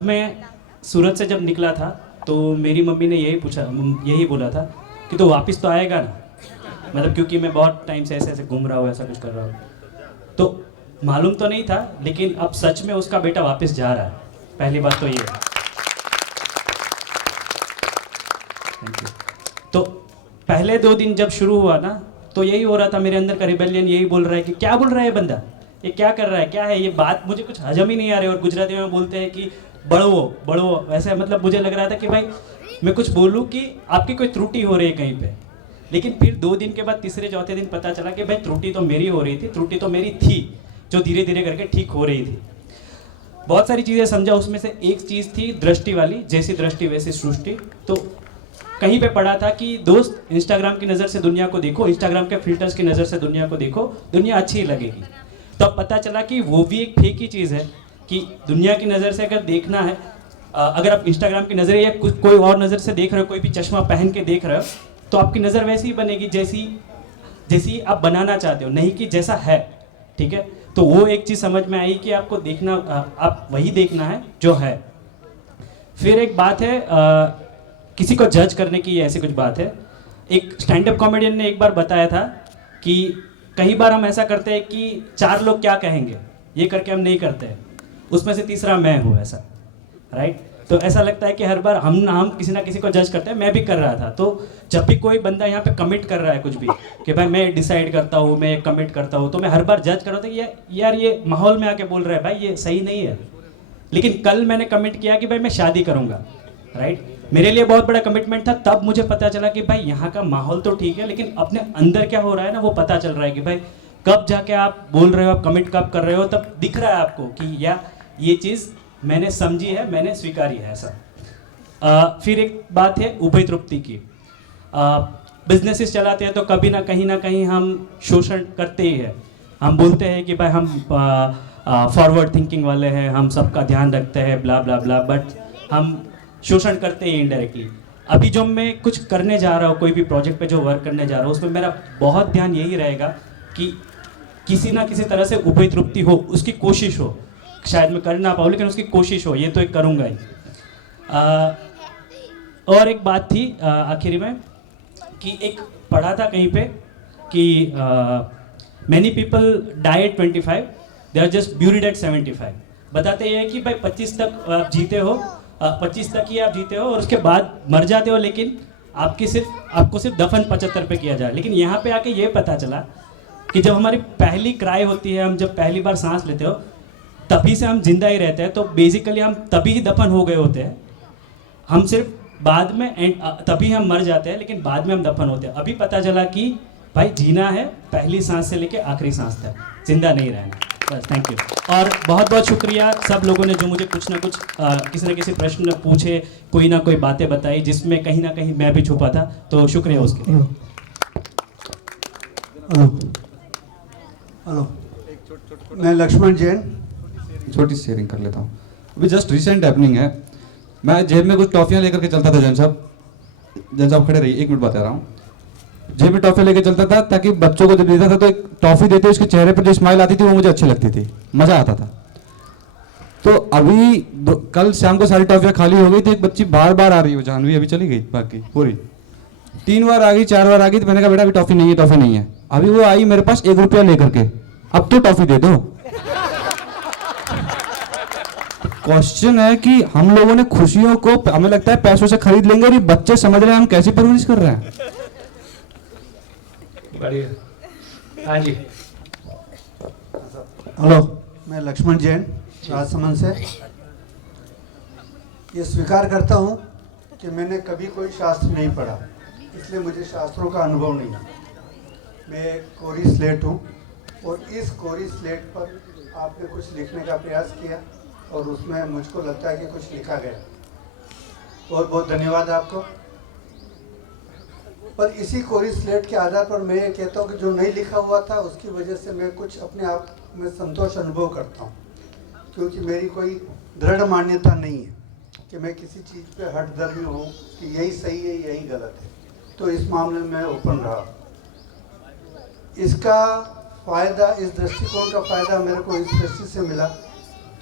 मैं सूरत से जब निकला था तो मेरी मम्मी ने यही बोला था कि तो वापस तो आएगा ना। मतलब क्योंकि मैं बहुत टाइम से ऐसे ऐसे घूम रहा हूँ, ऐसा कुछ कर रहा हूँ, तो मालूम तो नहीं था, लेकिन अब सच में उसका बेटा वापस जा रहा है। पहली बात तो ये है। Thank you. तो पहले 2 दिन जब शुरू हुआ ना, तो यही हो रहा था, मेरे अंदर का रिबेलियन यही बोल रहा है कि क्या बोल रहा है बंदा, ये क्या कर रहा है, क्या है ये बात, मुझे कुछ हजम ही नहीं आ रही। और गुजराती में बोलते हैं कि बड़ो बड़ो, वैसे मतलब मुझे लग रहा था कि भाई मैं कुछ बोलूं कि आपकी कोई त्रुटि हो रही है कहीं पे। लेकिन फिर 2 दिन के बाद तीसरे चौथे दिन पता चला कि भाई त्रुटि तो मेरी हो रही थी, त्रुटि तो मेरी थी, जो धीरे धीरे करके ठीक हो रही थी। बहुत सारी चीज़ें समझा, उसमें से एक चीज़ थी दृष्टि वाली, जैसी दृष्टि वैसी सृष्टि। तो कहीं पे पढ़ा था कि दोस्त, इंस्टाग्राम की नज़र से दुनिया को देखो, इंस्टाग्राम के फिल्टर्स की नज़र से दुनिया को देखो, दुनिया अच्छी लगेगी। तो अब पता चला कि वो भी एक फेक ही चीज़ है, कि दुनिया की नज़र से अगर देखना है, अगर आप इंस्टाग्राम की नज़र या कोई और नज़र से देख रहे हो, कोई भी चश्मा पहन के देख रहे हो, तो आपकी नज़र वैसी ही बनेगी जैसी जैसी आप बनाना चाहते हो, नहीं कि जैसा है। ठीक है। तो वो एक चीज़ समझ में आई कि आपको देखना, आप वही देखना है जो है। फिर एक बात है, किसी को जज करने की ऐसी कुछ बात है। एक स्टैंड अप कॉमेडियन ने एक बार बताया था कि कई बार हम ऐसा करते हैं कि 4 लोग क्या कहेंगे ये करके हम नहीं करते हैं, उसमें से तीसरा मैं हूँ, ऐसा। राइट। तो ऐसा लगता है कि हर बार हम किसी ना किसी को जज करते हैं। मैं भी कर रहा था। तो जब भी कोई बंदा यहाँ पे कमिट कर रहा है कुछ भी, कि भाई मैं डिसाइड करता हूँ, मैं कमिट करता हूँ, तो मैं हर बार जज कर रहा था कि यार ये माहौल में आके बोल रहा है, भाई ये सही नहीं है। लेकिन कल मैंने कमिट किया कि भाई मैं शादी करूँगा। राइट। मेरे लिए बहुत बड़ा कमिटमेंट था। तब मुझे पता चला कि भाई यहाँ का माहौल तो ठीक है, लेकिन अपने अंदर क्या हो रहा है ना, वो पता चल रहा है कि भाई कब जाके आप बोल रहे हो, आप कमिट कब कर रहे हो, तब दिख रहा है आपको कि या ये चीज़ मैंने समझी है, मैंने स्वीकारी है, ऐसा। फिर एक बात है उभय तृप्ति की। बिजनेसेस चलाते हैं तो कभी ना कहीं हम शोषण करते ही है। हम बोलते हैं कि भाई हम फॉरवर्ड थिंकिंग वाले हैं, हम सबका ध्यान रखते हैं, ब्ला ब्ला ब्ला, बट हम शोषण करते हैं इनडायरेक्टली। अभी जो मैं कुछ करने जा रहा हूँ, कोई भी प्रोजेक्ट पे जो वर्क करने जा रहा हूँ, उसमें मेरा बहुत ध्यान यही रहेगा कि किसी ना किसी तरह से उभय तृप्ति हो, उसकी कोशिश हो। शायद मैं कर ना पाऊँ, लेकिन उसकी कोशिश हो, ये तो एक करूँगा ही। और एक बात थी आखिरी में, कि एक पढ़ा था कहीं पे कि many people die at 25, they are just buried at 75। बताते ये है कि भाई 25 तक आप जीते हो, 25 तक ही आप जीते हो, और उसके बाद मर जाते हो, लेकिन आपको सिर्फ दफन 75 पे किया जाए। लेकिन यहाँ पे आके ये पता चला कि जब हमारी पहली क्राई होती है, हम जब पहली बार सांस लेते हो, तभी से हम जिंदा ही रहते हैं। तो बेसिकली हम तभी ही दफन हो गए होते हैं। हम सिर्फ बाद में तभी हम मर जाते हैं, लेकिन बाद में हम दफन होते हैं। अभी पता चला कि भाई जीना है पहली सांस से लेके आखिरी सांस तक, जिंदा नहीं रहना। बस, थैंक यू। और बहुत बहुत शुक्रिया सब लोगों ने जो मुझे कुछ ना कुछ किसी न किसी प्रश्न पूछे, कोई ना कोई बातें बताई, जिसमें कहीं ना कहीं मैं भी छुपा था। तो शुक्रिया उसके लिए। हेलो हेलो, मैं लक्ष्मण जैन। छोटी सी शेयरिंग कर लेता हूँ। अभी जस्ट रिसेंट हैपनिंग है। मैं जेब में कुछ टॉफियाँ लेकर के चलता था। जैन साहब खड़े रहिए, 1 मिनट बता रहा हूँ। जेब में टॉफियाँ लेकर चलता था ताकि बच्चों को जब देता था तो एक टॉफी देते, उसके चेहरे पर जो स्माइल आती थी वो मुझे अच्छी लगती थी, मजा आता था। तो अभी कल शाम को सारी टॉफियाँ खाली हो गई, तो एक बच्ची बार बार आ रही हो, जानवी अभी चली गई, बाकी पूरी 3 बार आ गई, 4 बार आ गई। तो मैंने कहा बेटा अभी टॉफी नहीं है, टॉफी नहीं है। अभी वो आई मेरे पास 1 रुपया लेकर के, अब तो टॉफी दे दो। क्वेश्चन है कि हम लोगों ने खुशियों को हमें लगता है पैसों से खरीद लेंगे, और ये बच्चे समझ रहे हैं हम कैसी परवरिश कर रहे हैं। बढ़िया। हाँ जी। हेलो, मैं लक्ष्मण जैन, राजसमंद से। ये स्वीकार करता हूँ कि मैंने कभी कोई शास्त्र नहीं पढ़ा, इसलिए मुझे शास्त्रों का अनुभव नहीं है। मैं एक कोरी स्लेट हूँ, और इस कोरी स्लेट पर आपने कुछ लिखने का प्रयास किया, और उसमें मुझको लगता है कि कुछ लिखा गया। बहुत बहुत धन्यवाद आपको। पर इसी कोरी स्लेट के आधार पर मैं ये कहता हूँ कि जो नहीं लिखा हुआ था उसकी वजह से मैं कुछ अपने आप में संतोष अनुभव करता हूँ, क्योंकि मेरी कोई दृढ़ मान्यता नहीं है कि मैं किसी चीज़ पे हठधर्मी हूँ कि यही सही है यही गलत है। तो इस मामले में मैं ओपन रहा। इसका फ़ायदा, इस दृष्टिकोण का फ़ायदा मेरे को इस दृष्टि से मिला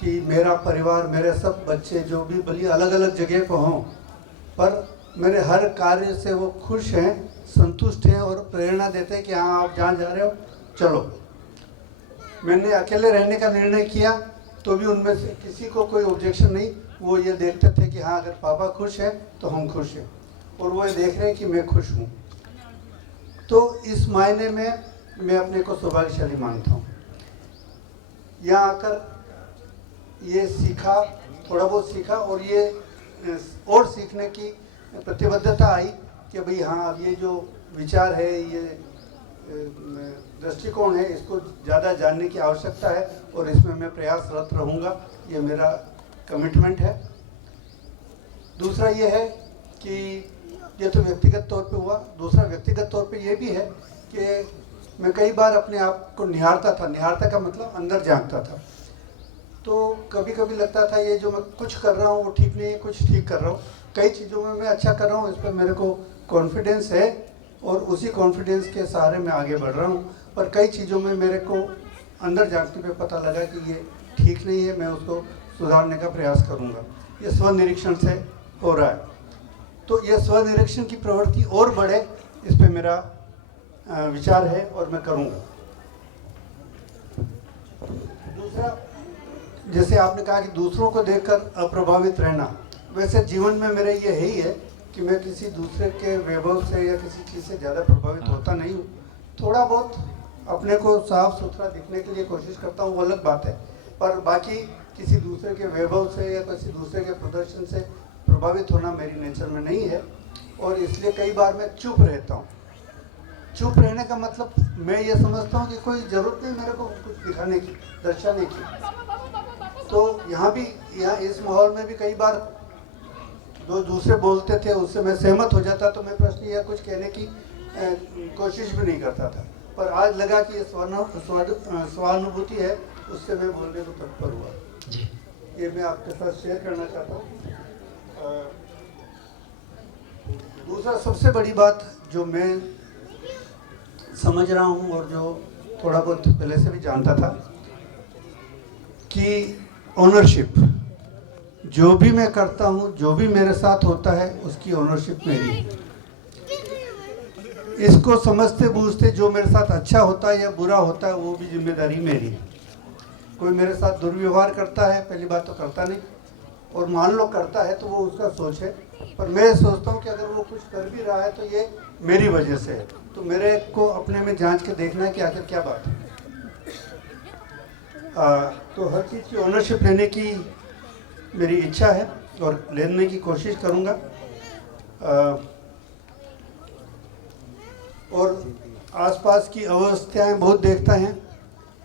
कि मेरा परिवार, मेरे सब बच्चे जो भी भले अलग अलग जगह पर हों, पर मेरे हर कार्य से वो खुश हैं, संतुष्ट हैं और प्रेरणा देते हैं कि हाँ आप जहाँ जा रहे हो चलो। मैंने अकेले रहने का निर्णय किया तो भी उनमें से किसी को कोई ऑब्जेक्शन नहीं। वो ये देखते थे कि हाँ अगर पापा खुश हैं तो हम खुश हैं, और वो ये देख रहे हैं कि मैं खुश हूँ। तो इस मायने में मैं अपने को सौभाग्यशाली मानता हूँ। यहाँ आकर ये सीखा, थोड़ा बहुत सीखा, और ये और सीखने की प्रतिबद्धता आई कि भाई हाँ अब ये जो विचार है, ये दृष्टिकोण है, इसको ज़्यादा जानने की आवश्यकता है और इसमें मैं प्रयासरत रहूँगा, ये मेरा कमिटमेंट है। दूसरा ये है कि ये तो व्यक्तिगत तौर पे हुआ। दूसरा व्यक्तिगत तौर पे ये भी है कि मैं कई बार अपने आप को निहारता था। निहारता का मतलब अंदर झांकता था। तो कभी कभी लगता था ये जो मैं कुछ कर रहा हूँ वो ठीक नहीं है, कुछ ठीक कर रहा हूँ। कई चीज़ों में मैं अच्छा कर रहा हूँ, इस पर मेरे को कॉन्फिडेंस है और उसी कॉन्फिडेंस के सहारे मैं आगे बढ़ रहा हूँ। पर कई चीज़ों में मेरे को अंदर झांकने पे पता लगा कि ये ठीक नहीं है, मैं उसको सुधारने का प्रयास करूँगा। ये स्वनिरीक्षण से हो रहा है। तो ये स्वनिरीक्षण की प्रवृत्ति और बढ़े, इस पे मेरा विचार है और मैं करूँगा। दूसरा, जैसे आपने कहा कि दूसरों को देखकर अप्रभावित रहना, वैसे जीवन में मेरा ये है ही है कि मैं किसी दूसरे के वैभव से या किसी चीज़ से ज़्यादा प्रभावित होता नहीं हूँ। थोड़ा बहुत अपने को साफ सुथरा दिखने के लिए कोशिश करता हूँ, वो अलग बात है, पर बाकी किसी दूसरे के वैभव से या किसी दूसरे के प्रदर्शन से प्रभावित होना मेरी नेचर में नहीं है। और इसलिए कई बार मैं चुप रहता हूँ। चुप रहने का मतलब मैं ये समझता हूँ कि कोई ज़रूरत नहीं मेरे को कुछ दिखाने की, दर्शाने की। तो यहाँ इस माहौल में भी कई बार जो दूसरे बोलते थे उससे मैं सहमत हो जाता, तो मैं प्रश्न या कुछ कहने की कोशिश भी नहीं करता था। पर आज लगा कि ये स्वानुभूति है, उससे मैं बोलने को तत्पर हुआ। ये मैं आपके साथ शेयर करना चाहता हूँ। दूसरा सबसे बड़ी बात जो मैं समझ रहा हूँ और जो थोड़ा बहुत पहले से भी जानता था कि ओनरशिप, जो भी मैं करता हूँ, जो भी मेरे साथ होता है, उसकी ओनरशिप मेरी है। इसको समझते बूझते जो मेरे साथ अच्छा होता है या बुरा होता है वो भी जिम्मेदारी मेरी है। कोई मेरे साथ दुर्व्यवहार करता है, पहली बात तो करता नहीं, और मान लो करता है तो वो उसका सोच है, पर मैं सोचता हूँ कि अगर वो कुछ कर भी रहा है तो ये मेरी वजह से है। तो मेरे को अपने में जांच के देखना है कि आखिर क्या बात है। तो हर चीज़ की ओनरशिप लेने की मेरी इच्छा है और लेने की कोशिश करूँगा। और आसपास की अव्यवस्थाएं बहुत देखता हैं,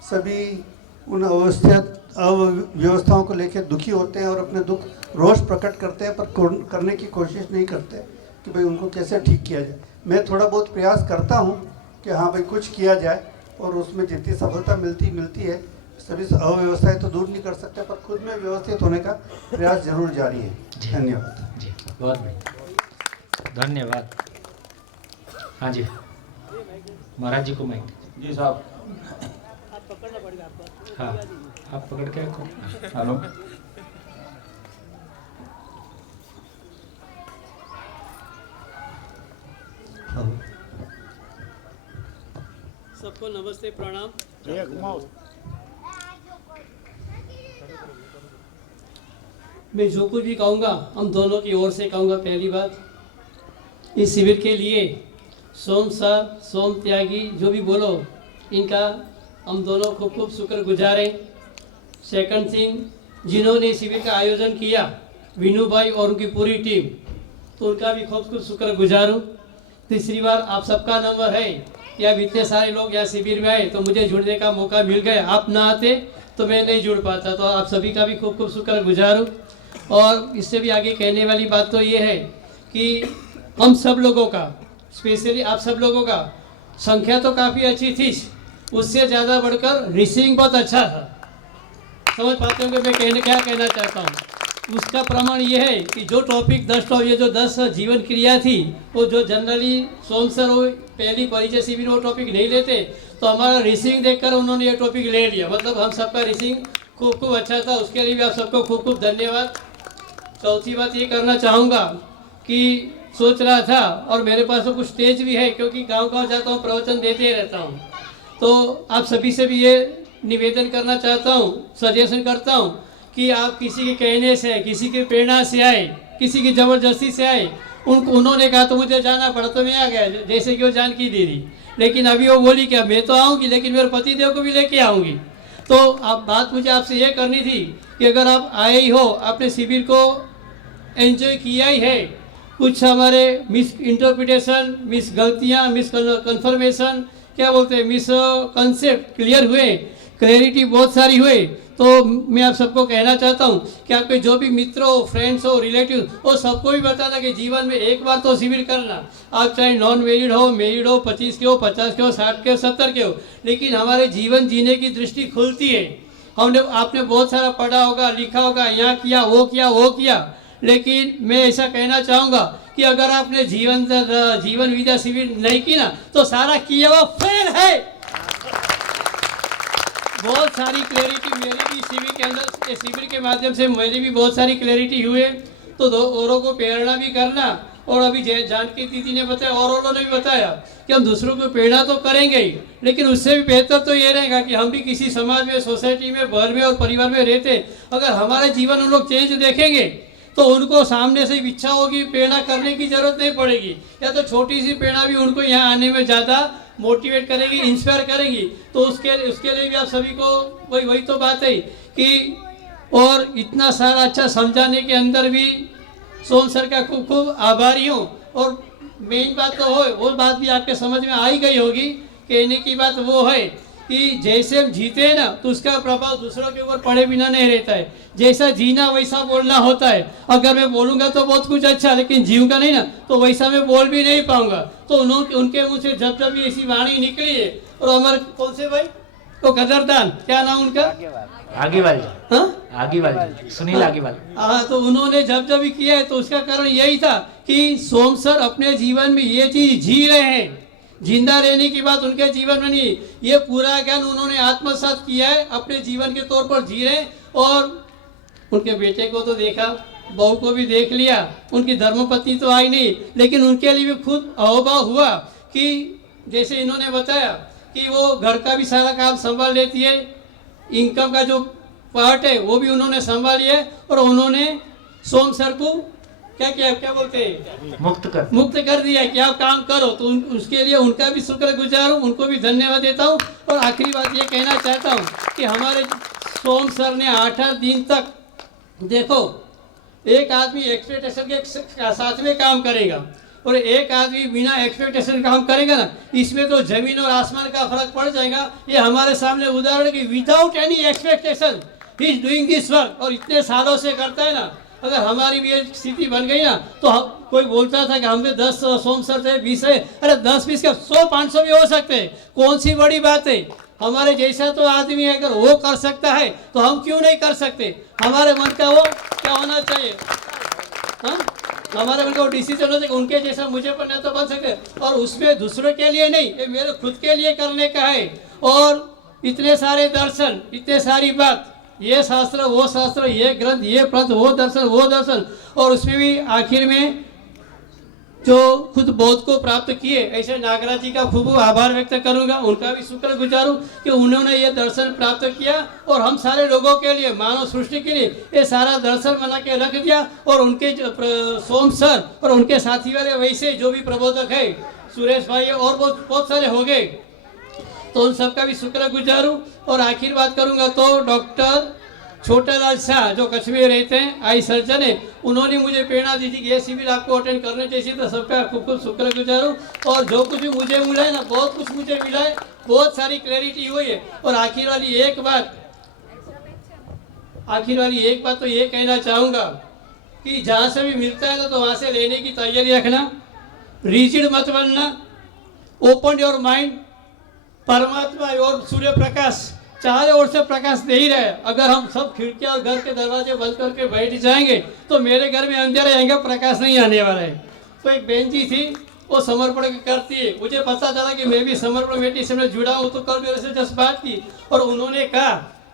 सभी उन अव्यवस्थाओं को लेकर दुखी होते हैं और अपने दुख रोष प्रकट करते हैं, पर करने की कोशिश नहीं करते कि भाई उनको कैसे ठीक किया जाए। मैं थोड़ा बहुत प्रयास करता हूँ कि हाँ भाई कुछ किया जाए, और उसमें जितनी सफलता मिलती है। सभी अव्यवस्थाएं तो दूर नहीं कर सकते, पर खुद में व्यवस्थित होने का प्रयास जरूर जारी है। धन्यवाद जी, बहुत बढ़िया, धन्यवाद। हाँ जी, महाराज जी को माइक। जी साहब। हाँ, आप पकड़ के रखो। हेलो। सबको नमस्ते, प्रणाम। मैं जो कुछ भी कहूँगा हम दोनों की ओर से कहूँगा। पहली बात, इस शिविर के लिए सोम सर, सोम त्यागी, जो भी बोलो, इनका हम दोनों खूब खूब शुक्रगुजार हैं। सेकंड थिंग, जिन्होंने शिविर का आयोजन किया, विनू भाई और उनकी पूरी टीम, तो उनका भी खूब खूब शुक्रगुजार हूँ। तीसरी बार आप सबका नंबर है कि अब इतने सारे लोग यहाँ शिविर में आए तो मुझे जुड़ने का मौका मिल गया। आप ना आते तो मैं नहीं जुड़ पाता, तो आप सभी का भी खूब खूब शुक्रगुजार हूँ। और इससे भी आगे कहने वाली बात तो ये है कि हम सब लोगों का, स्पेशली आप सब लोगों का संख्या तो काफ़ी अच्छी थी, उससे ज़्यादा बढ़कर रिसीविंग बहुत अच्छा था। समझ पाते होंगे मैं क्या कहना चाहता हूँ। उसका प्रमाण ये है कि जो टॉपिक 10 टॉपिक, ये जो 10 जीवन क्रिया थी, वो जो जनरली सोम सर वो पहली परिचय शिविर वो टॉपिक नहीं लेते, तो हमारा रिसीविंग देखकर उन्होंने ये टॉपिक ले लिया। मतलब हम सबका रिसीविंग खूब खूब अच्छा था, उसके लिए भी आप सबको खूब खूब धन्यवाद। चौथी बात ये करना चाहूँगा कि सोच रहा था, और मेरे पास तो कुछ स्टेज भी है क्योंकि गांव-गांव जाता हूँ, प्रवचन देते रहता हूँ, तो आप सभी से भी ये निवेदन करना चाहता हूँ, सजेशन करता हूँ कि आप किसी के कहने से, किसी की प्रेरणा से आए, किसी की ज़बरदस्ती से आए, उन्होंने कहा तो मुझे जाना पड़ा तो मैं आ गया, जैसे कि वो जानकी दीदी। लेकिन अभी वो बोली कि मैं तो आऊँगी लेकिन मेरे पतिदेव को भी लेके आऊँगी। तो अब बात मुझे आपसे ये करनी थी कि अगर आप आए ही हो, आपने शिविर को एंजॉय किया ही है, कुछ हमारे मिस इंटरप्रिटेशन, मिस गलतियाँ, मिस कन्फर्मेशन, क्या बोलते हैं, मिस कंसेप्ट क्लियर हुए, क्लैरिटी बहुत सारी हुए, तो मैं आप सबको कहना चाहता हूँ कि आपके जो भी मित्र हो, फ्रेंड्स हो, रिलेटिव हो, सबको भी बताना कि जीवन में एक बार तो शिविर करना। आप चाहे नॉन मैरिड हो, मैरिड हो, 25 के हो, 50 के हो, 60 के हो, 70 के हो, लेकिन हमारे जीवन जीने की दृष्टि खुलती है। आपने बहुत सारा पढ़ा होगा, लिखा होगा, यहाँ किया, वो किया, लेकिन मैं ऐसा कहना चाहूँगा कि अगर आपने जीवन विद्या शिविर नहीं की ना, तो सारा किया हुआ फेल है। बहुत सारी क्लैरिटी मेरी भी शिविर के अंदर, शिविर के माध्यम से मेरी भी बहुत सारी क्लैरिटी हुए, तो औरों को प्रेरणा भी करना। और अभी जानकी दीदी ने बताया और औरों ने भी बताया कि हम दूसरों को प्रेरणा तो करेंगे ही, लेकिन उससे भी बेहतर तो ये रहेगा कि हम भी किसी समाज में, सोसाइटी में, घर में और परिवार में रहते, अगर हमारे जीवन में लोग चेंज देखेंगे तो उनको सामने से इच्छा होगी, प्रेरणा करने की जरूरत नहीं पड़ेगी, या तो छोटी सी प्रेरणा भी उनको यहाँ आने में ज़्यादा मोटिवेट करेगी, इंस्पायर करेगी। तो उसके लिए भी आप सभी को वही तो बात है कि, और इतना सारा अच्छा समझाने के अंदर भी सोम सर का खूब खूब आभारी हूँ। और मेन बात तो हो, वो बात भी आपके समझ में आ ही गई होगी, कहने की बात वो है कि जैसे हम जीते हैं ना, तो उसका प्रभाव दूसरों के ऊपर पड़े बिना नहीं रहता है। जैसा जीना वैसा बोलना होता है। अगर मैं बोलूँगा तो बहुत कुछ अच्छा, लेकिन जीऊँगा नहीं ना, तो वैसा मैं बोल भी नहीं पाऊँगा। तो उनके मुँह से जब जब ऐसी वाणी निकली है, और हमारे कौन से भाई, तो कदरदान, क्या नाम उनका, आगीवाल जी, हाँ आगीवाल जी, सुनील आगीवाल। हाँ, तो उन्होंने जब जब किया है तो उसका कारण यही था कि सोम सर अपने जीवन में ये चीज जी रहे हैं। जिंदा रहने की बात उनके जीवन में नहीं, ये पूरा ज्ञान उन्होंने आत्मसात किया है, अपने जीवन के तौर पर जी रहे। और उनके बेटे को तो देखा, बहू को भी देख लिया, उनकी धर्मपत्नी तो आई नहीं, लेकिन उनके लिए भी खुद अहोभाव हुआ कि जैसे इन्होंने बताया कि वो घर का भी सारा काम संभाल लेती है, इनकम का जो पार्ट है वो भी उन्होंने संभाली है, और उन्होंने सोम सर को क्या बोलते हैं, मुक्त कर दिया कि आप काम करो। तो उसके लिए उनका भी शुक्रगुजार हूँ, उनको भी धन्यवाद देता हूँ। और आखिरी बात ये कहना चाहता हूँ कि हमारे सोम सर ने 8 दिन तक, देखो एक आदमी एक्सपेक्टेशन के साथ में काम करेगा और एक आदमी बिना एक्सपेक्टेशन काम करेगा ना, इसमें तो जमीन और आसमान का फर्क पड़ जाएगा। ये हमारे सामने उदाहरण की without any expectation he is doing this work, और इतने सालों से करता है ना। अगर हमारी भी एक स्थिति बन गई ना, तो कोई बोलता था कि हमें 10 सोम सर थे, 20 है, अरे 10-20 का 100-500 भी हो सकते हैं, कौन सी बड़ी बात है। हमारे जैसा तो आदमी है, अगर वो कर सकता है तो हम क्यों नहीं कर सकते। हमारे मन का वो क्या होना चाहिए, हाँ, हमारे मन का वो डिसीजन होना चाहिए, उनके जैसा मुझे बनना तो बन सकते, और उसमें दूसरों के लिए नहीं, ये मेरे खुद के लिए करने का है। और इतने सारे दर्शन, इतने सारी बात, ये शास्त्र वो शास्त्र, ये ग्रंथ ये पंथ, वो दर्शन, और उसमें भी आखिर में जो खुद बौद्ध को प्राप्त किए, ऐसे नागराज जी का खूब आभार व्यक्त करूंगा, उनका भी शुक्रगुजार हूँ कि उन्होंने ये दर्शन प्राप्त किया और हम सारे लोगों के लिए, मानव सृष्टि के लिए ये सारा दर्शन बना के रख दिया। और उनके सोम सर और उनके साथी वाले वैसे जो भी प्रबोधक है, सुरेश भाई और बहुत सारे हो गए, तो उन सबका भी शुक्रगुजार हूँ। और आखिर बात करूँगा तो डॉक्टर छोटालाल शाह जो कच्छ में रहते हैं, आई सर्जन है, उन्होंने मुझे प्रेरणा दी थी कि ये शिविर आपको अटेंड करने चाहिए, तो सबका खूब खूब शुक्रगुजार हूँ। और जो कुछ भी मुझे मिला है ना, बहुत कुछ मुझे मिला है, बहुत सारी क्लैरिटी हुई है। और आखिर वाली एक बात तो ये कहना चाहूँगा कि जहाँ से भी मिलता है ना, तो वहाँ से लेने की तैयारी रखना, रिजिड मत बनना, ओपन योर माइंड। परमात्मा और सूर्य प्रकाश चारों ओर से प्रकाश दे ही रहे। अगर हम सब खिड़कियां और घर के दरवाजे बंद करके बैठ जाएंगे तो मेरे घर में अंधेरा आएगा, प्रकाश नहीं आने वाला है। तो एक बहन जी थी, वो समर्पण करती है, मुझे पता चला कि मैं भी समर्पण मेटी से जुड़ा हूँ, तो कल मेरे से जस्ट बात की और उन्होंने कहा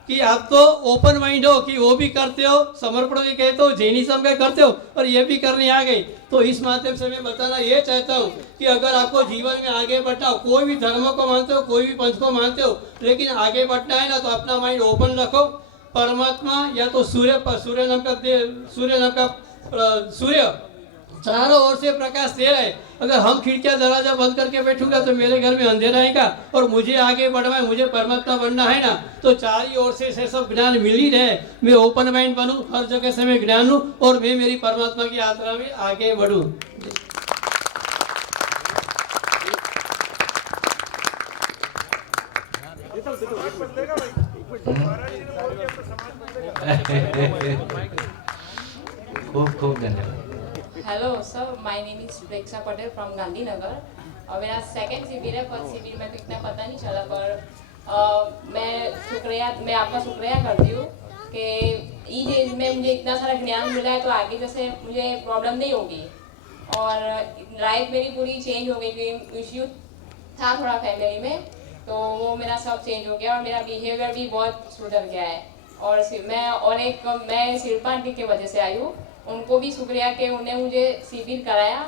कि आप तो ओपन माइंड हो कि वो भी करते हो, समर्पण भी कहते हो, जैनिज्म का करते हो और ये भी करने आ गए। तो इस माध्यम से मैं बताना ये चाहता हूँ कि अगर आपको जीवन में आगे बढ़ना हो, कोई भी धर्म को मानते हो, कोई भी पंथ को मानते हो, लेकिन आगे बढ़ना है ना, तो अपना माइंड ओपन रखो। परमात्मा या तो सूर्य चारों ओर से प्रकाश दे रहा है। अगर हम खिड़कियां दरवाजा बंद करके बैठूंगा तो मेरे घर में अंधेरा आएगा, और मुझे आगे बढ़ना है, मुझे परमात्मा बनना है ना, तो चारों ओर से सब ज्ञान मिल ही रहे। मैं ओपन माइंड बनूं, हर जगह से मैं ज्ञान लूं और मैं मेरी परमात्मा की यात्रा में आगे बढ़ूं। खूब खूब धन्यवाद। Hello sir, my name is Preksha Patel from Gandhinagar और मेरा सेकंड शिविर है। फर्स्ट शिविर में तो इतना पता नहीं चला, पर मैं आपका शुक्रिया करती हूँ कि इस एज में मुझे इतना सारा ज्ञान मिला है, तो आगे जैसे मुझे प्रॉब्लम नहीं होगी और लाइफ मेरी पूरी चेंज हो गई। क्योंकि इश्यू था थोड़ा फैमिली में, तो वो मेरा सब चेंज हो गया और मेरा बिहेवियर भी बहुत सुधर गया है। और मैं शिल्पा आंटी की वजह से आई हूँ, उनको भी शुक्रिया कि उन्हें मुझे शिविर कराया।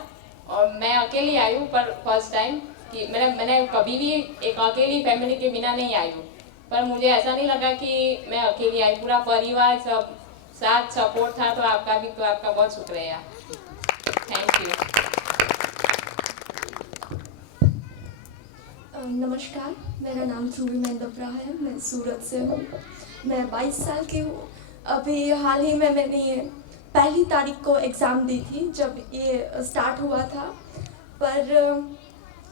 और मैं अकेली आई हूँ, पर फर्स्ट टाइम कि मैंने कभी भी एक अकेली फैमिली के बिना नहीं आई हूँ, पर मुझे ऐसा नहीं लगा कि मैं अकेली आई। पूरा परिवार सब साथ सपोर्ट था, तो आपका बहुत शुक्रिया। Thank you. नमस्कार, मेरा नाम ध्रुवी मेंदपरा है, मैं सूरत से हूँ। मैं 22 साल की हूँ। अभी हाल ही में मैंने पहली तारीख को एग्ज़ाम दी थी जब ये स्टार्ट हुआ था, पर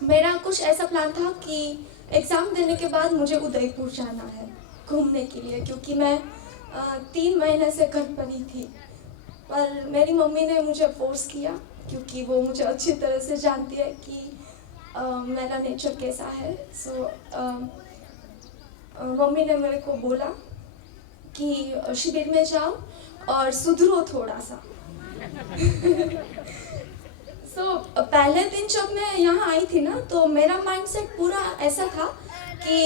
मेरा कुछ ऐसा प्लान था कि एग्ज़ाम देने के बाद मुझे उदयपुर जाना है घूमने के लिए, क्योंकि मैं 3 महीने से घर पर ही थी। पर मेरी मम्मी ने मुझे फोर्स किया, क्योंकि वो मुझे अच्छी तरह से जानती है कि मेरा नेचर कैसा है। मम्मी ने मेरे को बोला कि शिविर में जाओ और सुधरो थोड़ा सा। पहले दिन जब मैं यहाँ आई थी ना, तो मेरा माइंडसेट पूरा ऐसा था कि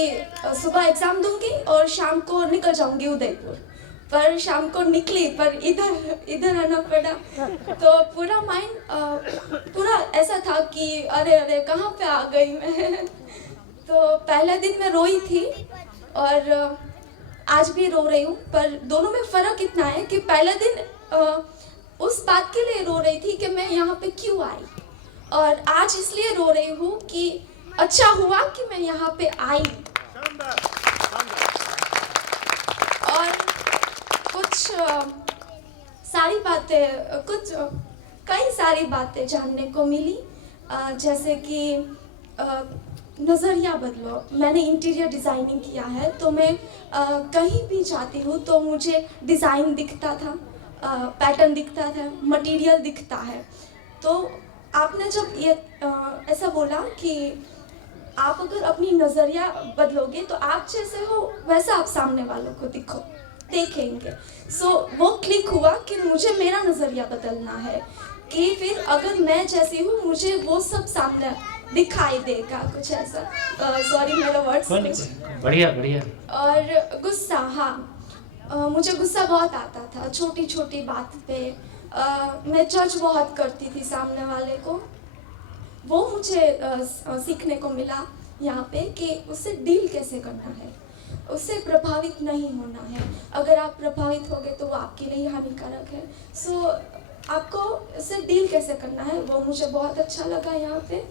सुबह एग्ज़ाम दूंगी और शाम को निकल जाऊंगी उदयपुर। पर शाम को निकली, पर इधर आना पड़ा, तो पूरा माइंड पूरा ऐसा था कि अरे कहाँ पे आ गई मैं। तो पहले दिन मैं रोई थी और आज भी रो रही हूँ, पर दोनों में फ़र्क इतना है कि पहले दिन उस बात के लिए रो रही थी कि मैं यहाँ पे क्यों आई, और आज इसलिए रो रही हूँ कि अच्छा हुआ कि मैं यहाँ पे आई। और कई सारी बातें जानने को मिली, जैसे कि नज़रिया बदलो। मैंने इंटीरियर डिज़ाइनिंग किया है, तो मैं कहीं भी जाती हूँ तो मुझे डिज़ाइन दिखता था, पैटर्न दिखता था, मटेरियल दिखता है। तो आपने जब ये ऐसा बोला कि आप अगर अपनी नज़रिया बदलोगे तो आप जैसे हो वैसा आप सामने वालों को देखेंगे। वो क्लिक हुआ कि मुझे मेरा नज़रिया बदलना है, कि फिर अगर मैं जैसी हूँ मुझे वो सब सामने दिखाई देगा, कुछ ऐसा। सॉरी मेरा वर्ड्स बढ़िया बढ़िया। और गुस्सा, हाँ, मुझे गुस्सा बहुत आता था छोटी छोटी बात पे। मैं जज बहुत करती थी सामने वाले को। वो मुझे सीखने को मिला यहाँ पे कि उससे डील कैसे करना है, उससे प्रभावित नहीं होना है। अगर आप प्रभावित होगे तो वो आपके लिए हानिकारक है। आपको उससे डील कैसे करना है वो मुझे बहुत अच्छा लगा यहाँ पे।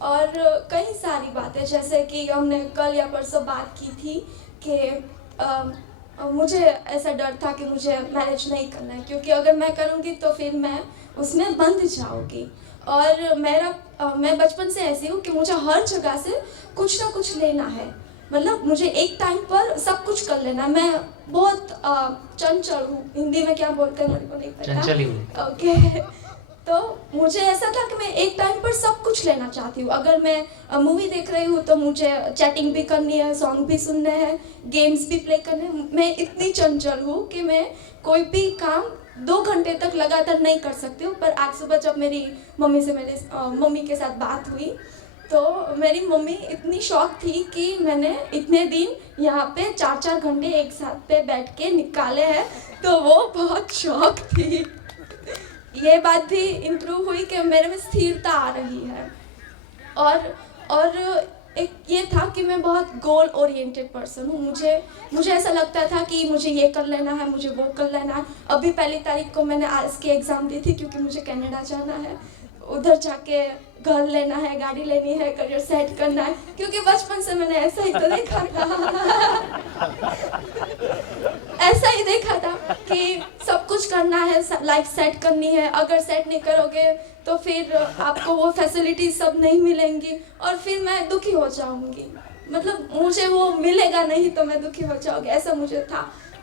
और कई सारी बातें, जैसे कि हमने कल या परसों बात की थी कि मुझे ऐसा डर था कि मुझे मैरिज नहीं करना है, क्योंकि अगर मैं करूँगी तो फिर मैं उसमें बंध जाऊँगी। और मैं बचपन से ऐसी हूँ कि मुझे हर जगह से कुछ ना कुछ लेना है, मतलब मुझे एक टाइम पर सब कुछ कर लेना। मैं बहुत चंचल हूँ, हिंदी में क्या बोलते हैं मेरे को नहीं पता। चंचली हूँ। ओके। तो मुझे ऐसा था कि मैं एक टाइम पर सब कुछ लेना चाहती हूँ। अगर मैं मूवी देख रही हूँ तो मुझे चैटिंग भी करनी है, सॉन्ग भी सुनने हैं, गेम्स भी प्ले करने हैं। मैं इतनी चंचल हूँ कि मैं कोई भी काम 2 घंटे तक लगातार नहीं कर सकती हूँ। पर आज सुबह जब मेरी मम्मी के साथ बात हुई तो मेरी मम्मी इतनी शौक थी कि मैंने इतने दिन यहाँ पे 4-4 घंटे एक साथ पे बैठ के निकाले हैं, तो वो बहुत शौक थी। ये बात भी इम्प्रूव हुई कि मेरे में स्थिरता आ रही है। और एक ये था कि मैं बहुत गोल ओरिएंटेड पर्सन हूँ। मुझे ऐसा लगता था कि मुझे ये कर लेना है, मुझे वो कर लेना है। अभी 1 तारीख को मैंने आईएलटीएस की एग्ज़ाम दी थी क्योंकि मुझे कनाडा जाना है, उधर जाके घर लेना है, गाड़ी लेनी है, करियर सेट करना है, क्योंकि बचपन से मैंने ऐसा ही तो देखा था। ऐसा ही देखा था कि सब कुछ करना है, लाइफ सेट करनी है। अगर सेट नहीं करोगे तो फिर आपको वो फैसिलिटीज सब नहीं मिलेंगी और फिर मैं दुखी हो जाऊंगी। मतलब मुझे वो मिलेगा नहीं तो मैं दुखी हो जाऊंगी, ऐसा मुझे था।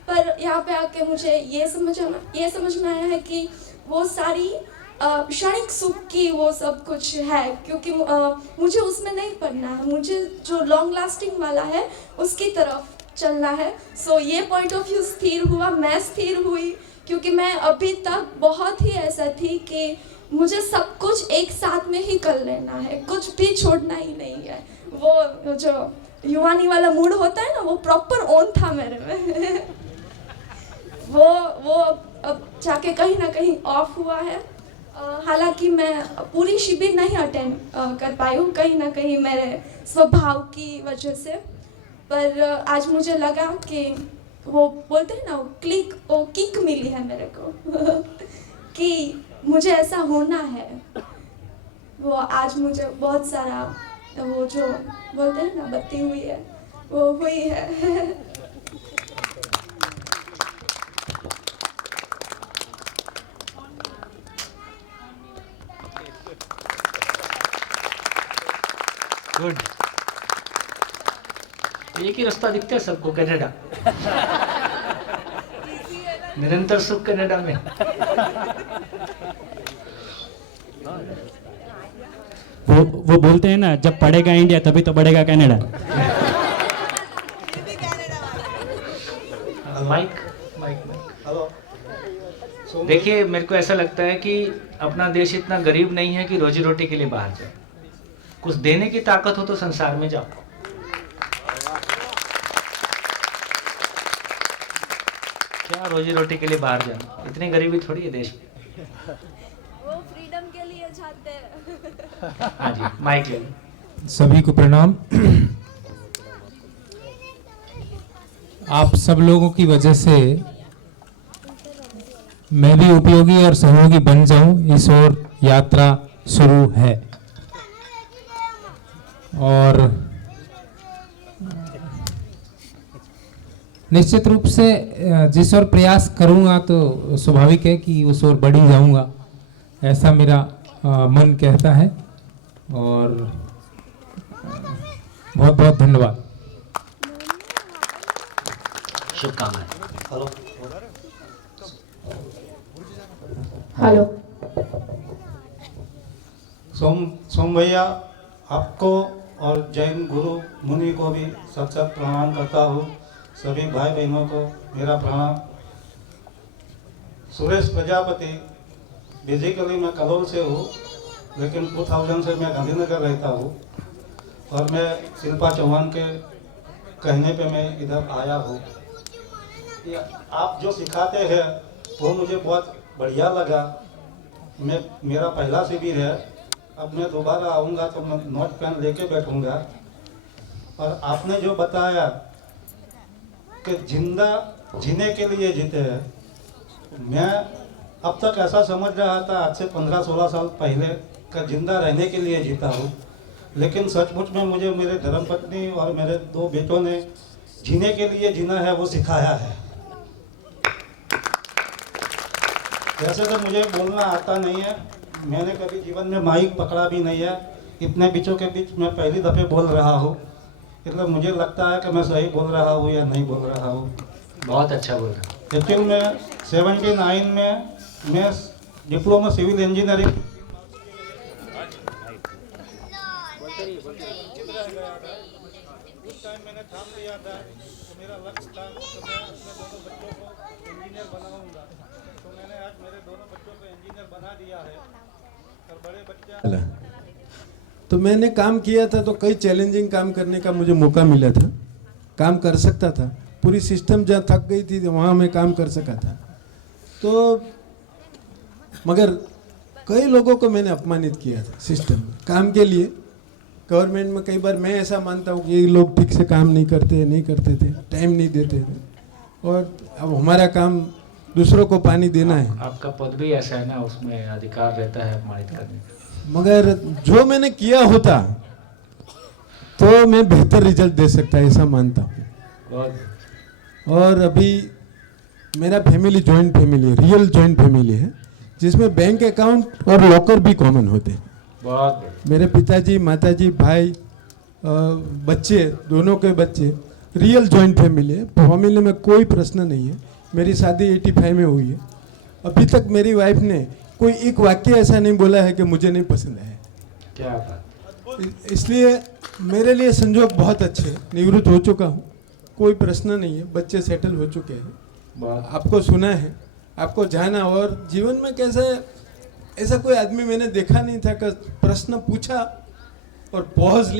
पर यहाँ पे आके मुझे ये समझ में आया है कि वो सारी क्षणिक सुख की वो सब कुछ है, क्योंकि मुझे उसमें नहीं पढ़ना है, मुझे जो लॉन्ग लास्टिंग वाला है उसकी तरफ चलना है। सो ये पॉइंट ऑफ व्यू स्थिर हुआ, मैं स्थिर हुई, क्योंकि मैं अभी तक बहुत ही ऐसा थी कि मुझे सब कुछ एक साथ में ही कर लेना है, कुछ भी छोड़ना ही नहीं है। वो जो युवानी वाला मूड होता है ना, वो प्रॉपर ऑन था मेरे में। वो अब जाके कहीं ना कहीं ऑफ हुआ है। हालांकि मैं पूरी शिविर नहीं अटेंड कर पाई हूँ, कहीं ना कहीं मेरे स्वभाव की वजह से। पर आज मुझे लगा कि वो बोलते हैं ना, वो किक मिली है मेरे को कि मुझे ऐसा होना है। वो आज मुझे बहुत सारा वो जो बोलते हैं ना बत्ती हुई है, वो हुई है। गुड। एक ही रास्ता दिखता है सबको, कनाडा। निरंतर सुख कनाडा में। वो बोलते हैं ना, जब पढ़ेगा इंडिया तभी तो बढ़ेगा कनाडा। माइक। देखिए, मेरे को ऐसा लगता है कि अपना देश इतना गरीब नहीं है कि रोजी रोटी के लिए बाहर जाए। कुछ देने की ताकत हो तो संसार में जाओ। क्या रोजी रोटी के लिए बाहर जाना, इतनी गरीबी थोड़ी है देश में। वो फ्रीडम के लिए जाते हैं। हाँ जी, माइक ले लो। सभी को प्रणाम। आप सब लोगों की वजह से मैं भी उपयोगी और सहयोगी बन जाऊं, इस ओर यात्रा शुरू है। और निश्चित रूप से जिस ओर प्रयास करूंगा तो स्वाभाविक है कि उस ओर बढ़ ही जाऊंगा, ऐसा मेरा मन कहता है। और बहुत बहुत धन्यवाद। शुभकामनाएं। हेलो। सोम भैया, आपको और जैन गुरु मुनि को भी सत सत प्रणाम करता हूँ। सभी भाई बहनों को मेरा प्रणाम। सुरेश प्रजापति, बेसिकली मैं कलोल से हूँ, लेकिन 2000 से मैं गांधीनगर रहता हूँ और मैं शिल्पा चौहान के कहने पे मैं इधर आया हूँ। आप जो सिखाते हैं वो मुझे बहुत बढ़िया लगा। मेरा पहला शिविर है, अब मैं दोबारा आऊँगा तो मैं नोट पेन लेके बैठूँगा। और आपने जो बताया कि जिंदा जीने के लिए जीते हैं, मैं अब तक ऐसा समझ रहा था आज से 15-16 साल पहले का जिंदा रहने के लिए जीता हूँ, लेकिन सचमुच में मुझे मेरे धर्मपत्नी और मेरे 2 बेटों ने जीने के लिए जीना है वो सिखाया है। वैसे तो मुझे बोलना आता नहीं है, मैंने कभी जीवन में माइक पकड़ा भी नहीं है। इतने बीचों के बीच मैं पहली दफ़े बोल रहा हूँ, मतलब मुझे लगता है कि मैं सही बोल रहा हूँ या नहीं बोल रहा हूँ। बहुत अच्छा बोल रहा हूँ। एक्चुअल में 79 में मैं डिप्लोमा सिविल इंजीनियरिंग उस टाइम मैंने ठान लिया था कि मेरा लक्ष्य था कि मैं अपने दोनों बच्चों को इंजीनियर बनाऊंगा। तो मैंने आज मेरे दोनों बच्चों को इंजीनियर बना दिया है और बड़े बच्चा तो मैंने काम किया था, तो कई चैलेंजिंग काम करने का मुझे मौका मिला था, काम कर सकता था। पूरी सिस्टम जहाँ थक गई थी वहाँ मैं काम कर सका था। तो मगर कई लोगों को मैंने अपमानित किया था सिस्टम में काम के लिए। गवर्नमेंट में कई बार मैं ऐसा मानता हूँ कि ये लोग ठीक से काम नहीं करते थे, टाइम नहीं देते थे, और अब हमारा काम दूसरों को पानी देना है। आपका पद भी ऐसा है ना, उसमें अधिकार रहता है अपमानित करने का। मगर जो मैंने किया होता तो मैं बेहतर रिजल्ट दे सकता, ऐसा मानता हूँ। बहुत और अभी मेरा फैमिली जॉइंट फैमिली है, रियल जॉइंट फैमिली है, जिसमें बैंक अकाउंट और लॉकर भी कॉमन होते हैं। बहुत मेरे पिताजी, माताजी, भाई, बच्चे, दोनों के बच्चे, रियल जॉइंट फैमिली है। फैमिली में कोई प्रश्न नहीं है। मेरी शादी 85 में हुई है। अभी तक मेरी वाइफ ने कोई एक वाक्य ऐसा नहीं बोला है कि मुझे नहीं पसंद है। क्या बात। इसलिए मेरे लिए संजोग बहुत अच्छे हैं। निवृत्त हो चुका हूँ, कोई प्रश्न नहीं है, बच्चे सेटल हो चुके हैं। आपको सुना है, आपको जाना, और जीवन में कैसे ऐसा कोई आदमी मैंने देखा नहीं था कि प्रश्न पूछा और पॉज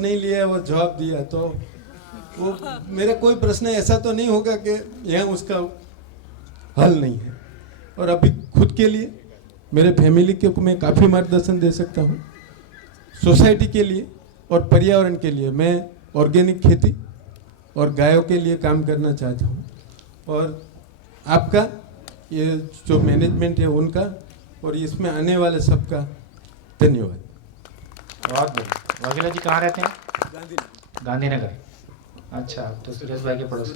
नहीं लिया और जवाब दिया। तो वो मेरा कोई प्रश्न ऐसा तो नहीं होगा कि यहाँ उसका हल नहीं है। और अभी खुद के लिए, मेरे फैमिली को मैं काफ़ी मार्गदर्शन दे सकता हूँ। सोसाइटी के लिए और पर्यावरण के लिए मैं ऑर्गेनिक खेती और गायों के लिए काम करना चाहता हूँ। और आपका ये जो मैनेजमेंट है उनका और इसमें आने वाले सबका धन्यवाद। बहुत बढ़िया। वकीला जी कहाँ रहते हैं? गांधीनगर। अच्छा, तो सुरेश भाई के पड़ोस।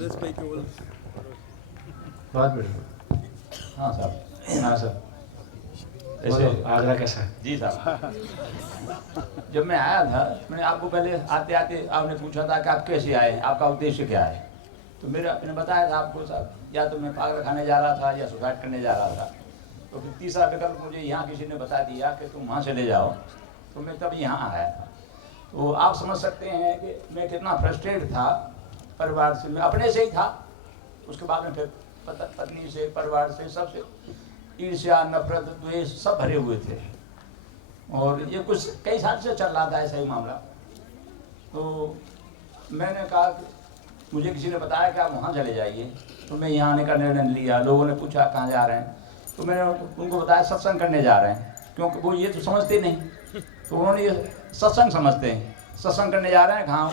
बहुत बढ़िया। हाँ साहब। हाँ सर, ऐसे आगरा कैसा है? जी साहब, जब मैं आया था, मैंने आपको पहले आते आते आपने पूछा था कि आप कैसे आए, आपका उद्देश्य क्या है। तो मैंने बताया था आपको साहब, या तो मैं पागल खाने जा रहा था या सुसाइड करने जा रहा था। तो फिर तीसरा विकल्प मुझे यहाँ किसी ने बता दिया कि तुम वहाँ चले जाओ, तो मैं तब यहाँ आया था। तो आप समझ सकते हैं कि मैं कितना फ्रस्ट्रेट था परिवार से, मैं अपने से ही था, उसके बाद में फिर पत्नी से, परिवार से, सबसे ईर्ष्या, नफरत, द्वेष सब भरे हुए थे। और ये कुछ कई साल से चल रहा था ऐसा ही मामला। तो मैंने कहा कि मुझे किसी ने बताया कि आप वहाँ चले जाइए, तो मैं यहाँ आने का निर्णय लिया। लोगों ने पूछा कहाँ जा रहे हैं, तो मैंने उनको बताया सत्संग करने जा रहे हैं, क्योंकि वो ये तो समझते नहीं। तो उन्होंने ये सत्संग समझते हैं, सत्संग करने जा रहे हैं, कहाँ,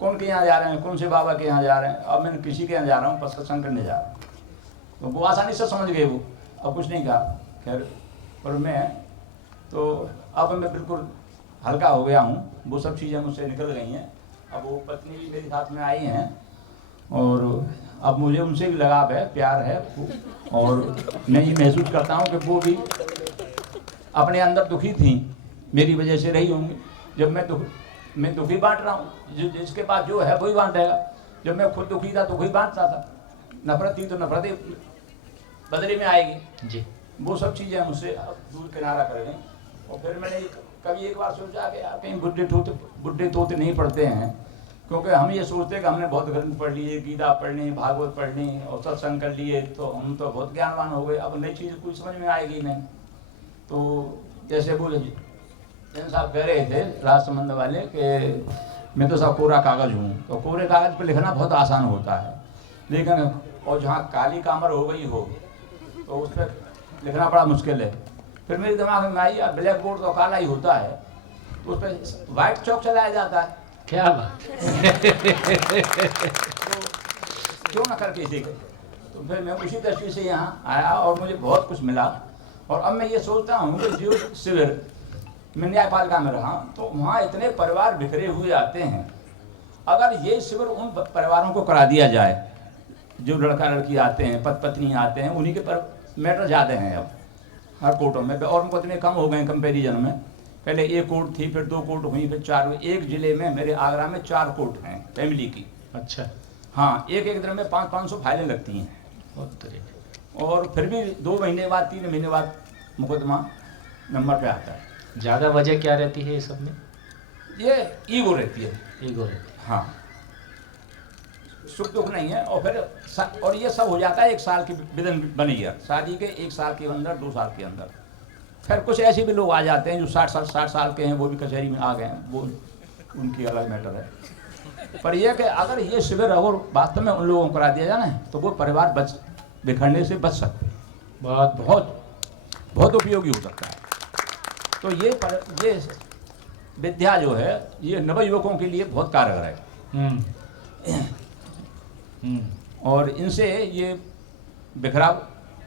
कौन के यहाँ जा रहे हैं, कौन से बाबा के यहाँ जा रहे हैं। अब मैं किसी के यहाँ जा रहा हूँ, पर सत्संग करने जा रहा हूँ। तो वो आसानी से समझ गए, वो अब कुछ नहीं कहा। खैर, पर मैं तो अब मैं बिल्कुल हल्का हो गया हूँ, वो सब चीज़ें मुझसे निकल गई हैं। अब वो पत्नी भी मेरे साथ में आई हैं और अब मुझे उनसे भी लगाव है, प्यार है। और मैं ये महसूस करता हूँ कि वो भी अपने अंदर दुखी थी, मेरी वजह से रही होंगी। जब मैं दुखी बांट रहा हूँ, जिसके पास जो है वही बांटेगा। जब मैं खुद दुखी था तो वही बांटता था। नफरत थी तो नफरत बदले में आएगी जी। वो सब चीज़ें मुझसे दूर किनारा कर गई। और फिर मैंने कभी एक बार सोचा कि यार कहीं बुढ़े तोते नहीं पढ़ते हैं, क्योंकि हम ये सोचते हैं कि हमने बहुत ग्रंथ पढ़ लिए, गीता पढ़ ली, भागवत पढ़ ली और सत्संग कर लिए, तो हम तो बहुत ज्ञानवान हो गए। अब नई चीज़ कोई समझ में आएगी नहीं। तो जैसे बोले जैन साहब कह रहे थे राजसमंद वाले कि मैं तो सब कोरा कागज़ हूँ। तो कोरे कागज़ पर लिखना बहुत आसान होता है, लेकिन और जहाँ काली कामर हो गई हो तो उस पर लिखना बड़ा मुश्किल है। फिर मेरे दिमाग में आई, ब्लैक बोर्ड तो काला ही होता है, तो उस पर वाइट चौक चलाया जाता है। क्या बात। तो क्यों ना करके सीखे। तो फिर मैं उसी दृष्टि से यहाँ आया और मुझे बहुत कुछ मिला। और अब मैं ये सोचता हूँ कि जो शिविर मैं न्यायपालिका में रहा, तो वहाँ इतने परिवार बिखरे हुए आते हैं। अगर ये शिविर उन परिवारों को करा दिया जाए, जो लड़का लड़की आते हैं, पत्नी आते हैं, उन्हीं के पर मैटर ज़्यादा हैं अब हर कोर्टों में, और मुकदमे कम हो गए कंपेरिजन में। पहले एक कोर्ट थी, फिर 2 कोर्ट हुई, फिर 4 हुई। एक ज़िले में मेरे आगरा में 4 कोर्ट हैं फैमिली की। अच्छा। हाँ, एक दिन में 500-500 फाइलें लगती हैं। और फिर भी 2 महीने बाद, 3 महीने बाद मुकदमा नंबर पे आता है। ज़्यादा वजह क्या रहती है ये सब में? ये ईगो रहती है। ईगो रहती है, हाँ, सुख दुख नहीं है। और फिर और ये सब हो जाता है 1 साल की विदिन 1 ईयर, शादी के 1 साल के अंदर, 2 साल के अंदर। खैर कुछ ऐसे भी लोग आ जाते हैं जो 60 साल के हैं, वो भी कचहरी में आ गए हैं, वो उनकी अलग मैटर है। पर यह कि अगर ये शिविर और वास्तव में उन लोगों को करा दिया जाए ना, तो वो परिवार बिखरने से बच सकते हैं। बहुत बहुत बहुत उपयोगी हो सकता है। तो ये विद्या जो है ये नवयुवकों के लिए बहुत कारगर है। और इनसे ये बिखराव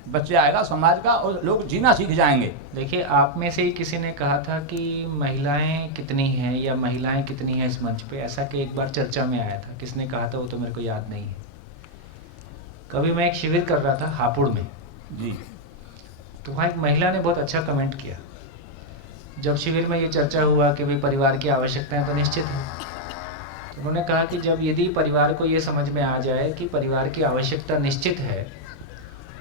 बच्चे आएगा समाज का, और लोग जीना सीख जाएंगे। देखिए, आप में से ही किसी ने कहा था कि महिलाएं कितनी हैं या महिलाएं कितनी हैं इस मंच पे, ऐसा कि एक बार चर्चा में आया था। किसने कहा था वो तो मेरे को याद नहीं है। कभी मैं एक शिविर कर रहा था हापुड़ में जी, तो वहाँ एक महिला ने बहुत अच्छा कमेंट किया। जब शिविर में ये चर्चा हुआ कि भाई परिवार की आवश्यकताएं तो निश्चित हैं, तो उन्होंने कहा कि जब यदि परिवार को ये समझ में आ जाए कि परिवार की आवश्यकता निश्चित है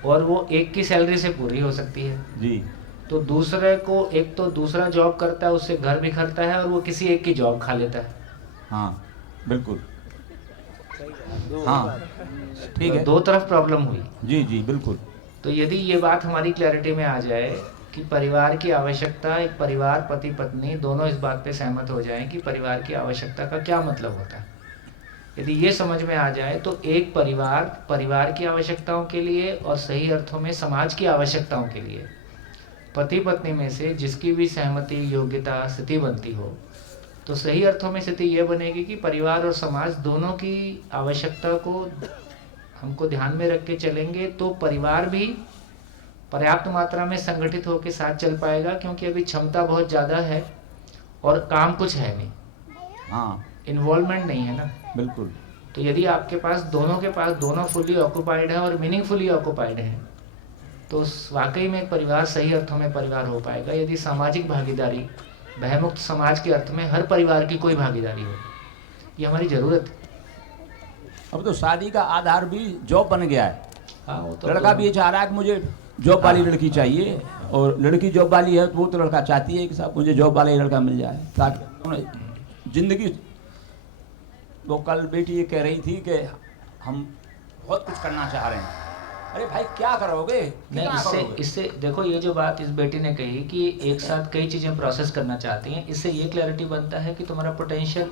और वो एक की सैलरी से पूरी हो सकती है जी, तो दूसरे को, एक तो दूसरा जॉब करता है उससे घर बिखरता है और वो किसी एक की जॉब खा लेता है। हाँ बिल्कुल, हाँ ठीक है, दो तरफ प्रॉब्लम हुई। जी जी बिल्कुल। तो यदि ये बात हमारी क्लैरिटी में आ जाए कि परिवार की आवश्यकता, एक परिवार पति पत्नी दोनों इस बात पे सहमत हो जाएं कि परिवार की आवश्यकता का क्या मतलब होता है, यदि ये समझ में आ जाए तो एक परिवार की आवश्यकताओं के लिए और सही अर्थों में समाज की आवश्यकताओं के लिए पति पत्नी में से जिसकी भी सहमति, योग्यता, स्थिति बनती हो, तो सही अर्थों में स्थिति ये बनेगी कि परिवार और समाज दोनों की आवश्यकता को हमको ध्यान में रख के चलेंगे तो परिवार भी पर्याप्त मात्रा में संगठित होकर साथ चल पाएगा, क्योंकि अभी क्षमता बहुत ज़्यादा है और काम कुछ है नहीं, हाँ इन्वॉल्वमेंट नहीं है ना। बिल्कुल। तो यदि आपके पास दोनों फुली ऑक्युपाइड है और मीनिंगफुली ऑक्युपाइड है, तो वाकई में एक परिवार सही अर्थों में परिवार हो पाएगा यदि सामाजिक भागीदारी, भयमुक्त समाज के अर्थ में हर परिवार की कोई भागीदारी हो। ये हमारी ज़रूरत है। अब तो शादी का आधार भी जॉब बन गया है। हाँ, वो तो लड़का भी ये चाह रहा है कि मुझे जॉब वाली लड़की चाहिए, और लड़की जॉब वाली है तो वो तो लड़का चाहती है कि साहब मुझे जॉब वाला ही लड़का मिल जाए, ताकि जिंदगी। वो कल बेटी ये कह रही थी कि हम बहुत कुछ करना चाह रहे हैं। अरे भाई क्या करोगे? नहीं, इससे देखो, ये जो बात इस बेटी ने कही कि एक साथ कई चीज़ें प्रोसेस करना चाहती हैं, इससे ये क्लैरिटी बनता है कि तुम्हारा पोटेंशियल,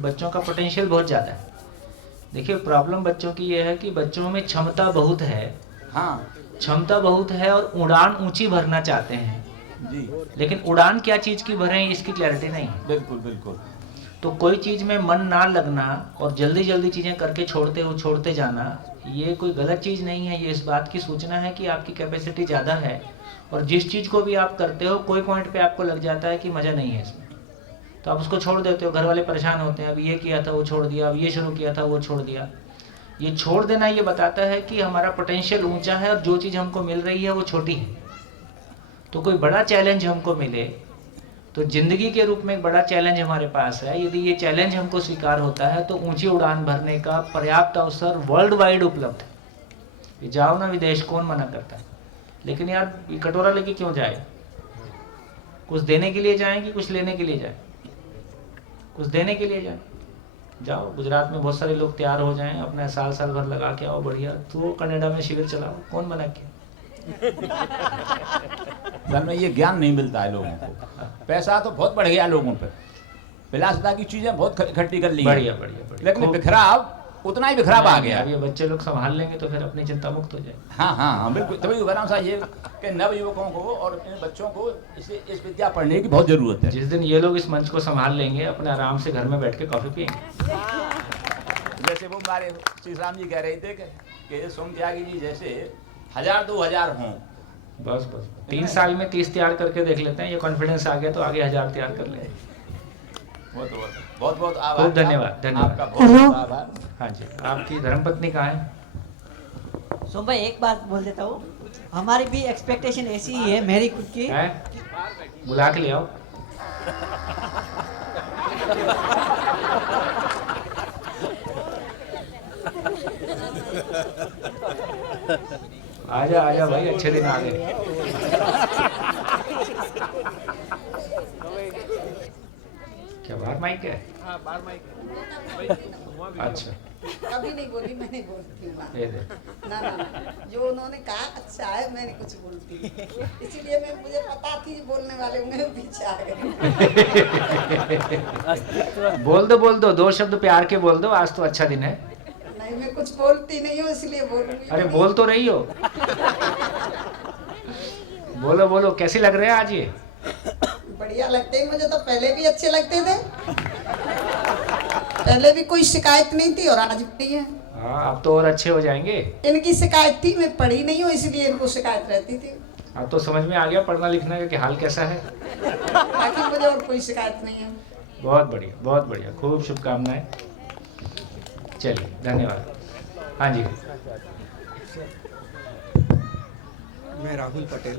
बच्चों का पोटेंशियल बहुत ज़्यादा है। देखिए, प्रॉब्लम बच्चों की ये है कि बच्चों में क्षमता बहुत है। हाँ, क्षमता बहुत है और उड़ान ऊंची भरना चाहते हैं जी, लेकिन उड़ान क्या चीज़ की भरें इसकी क्लैरिटी नहीं है। बिल्कुल बिल्कुल। तो कोई चीज़ में मन ना लगना और जल्दी जल्दी चीज़ें करके छोड़ते जाना, ये कोई गलत चीज़ नहीं है। ये इस बात की सूचना है कि आपकी कैपेसिटी ज़्यादा है, और जिस चीज़ को भी आप करते हो कोई पॉइंट पे आपको लग जाता है कि मज़ा नहीं है इसमें, तो आप उसको छोड़ देते हो। घर वाले परेशान होते हैं, अब ये किया था वो छोड़ दिया, अब ये शुरू किया था वो छोड़ दिया। ये छोड़ देना ये बताता है कि हमारा पोटेंशियल ऊंचा है और जो चीज़ हमको मिल रही है वो छोटी है। तो कोई बड़ा चैलेंज हमको मिले तो ज़िंदगी के रूप में एक बड़ा चैलेंज हमारे पास है, यदि ये चैलेंज हमको स्वीकार होता है तो ऊंची उड़ान भरने का पर्याप्त अवसर वर्ल्ड वाइड उपलब्ध है। जाओ ना विदेश, कौन मना करता है? लेकिन यार ये कटोरा लेके क्यों जाए? कुछ देने के लिए जाए कि कुछ लेने के लिए जाए? कुछ देने के लिए जाए। जाओ, गुजरात में बहुत सारे लोग तैयार हो जाएं, अपना साल भर लगा के आओ, बढ़िया। तो कनाडा में शिविर चलाओ, कौन मना किया? सर में ये ज्ञान नहीं मिलता है लोगों को। पैसा तो बहुत बढ़ गया लोगों पे, विलासिता की चीजें बहुत इकट्ठी कर ली, बढ़िया, लेकिन बिखराव उतना ही बिखराव आ गया। ये बच्चे लोग संभाल लेंगे तो फिर अपनी चिंता मुक्त हो जाए। हाँ बिल्कुल। तभी बराम साहब ये कि नव युवकों को और इन बच्चों को इस विद्या पढ़ने की बहुत जरूरत है। जिस दिन ये लोग इस मंच को संभाल लेंगे, अपने आराम से घर में बैठ के कॉफी पियेंगे। जैसे वो हमारे श्री राम जी कह रहे थे कि सोम त्यागी जी जैसे 1000-2000 हों। बस 3 साल में 30 तैयार करके देख लेते हैं, ये कॉन्फिडेंस आ गया तो आगे 1000 तैयार कर लेंगे। बहुत बहुत आभार। खूब धन्यवाद। आपका बहुत आभार। हाँ जी, आपकी धर्मपत्नी कहाँ है? सोम भाई, एक बात बोल देता हूँ, हमारी भी एक्सपेक्टेशन ऐसी ही है मेरी खुद की है। बुला के ले आओ। आजा भाई, अच्छे दिन आ गए। क्या बाहर माइक है? हाँ, बाहर माइक है। अच्छा, कभी नहीं बोली, मैंने बोलती हूँ। ये दे। ना ना ना, जो उन्होंने कहा अच्छा है, मैं नहीं कुछ बोलती, इसीलिए मैं मुझे पता थी बोलने वाले होंगे, पीछे आ गए। बोल दो 2 शब्द प्यार के बोल दो, आज तो अच्छा दिन है। नहीं मैं कुछ बोलती नहीं हूँ इसलिए बोलूंगी। अरे बोल तो रही हो। बोलो बोलो, कैसी लग रहे हैं आज ये? बढ़िया लगते हैं, मुझे तो पहले भी अच्छे लगते थे, पहले भी कोई शिकायत नहीं थी और आज भी नहीं है। हाँ, अब तो और अच्छे हो जाएंगे। इनकी शिकायत थी, मैं पढ़ी नहीं हूँ इसलिए इनको शिकायत रहती थी। अब तो समझ में आ गया पढ़ना लिखना का कि हाल कैसा है। बाकी मुझे और कोई शिकायत नहीं है। बहुत बढ़िया, खूब शुभकामनाएं। चलिए धन्यवाद। हाँ जी, मैं राहुल पटेल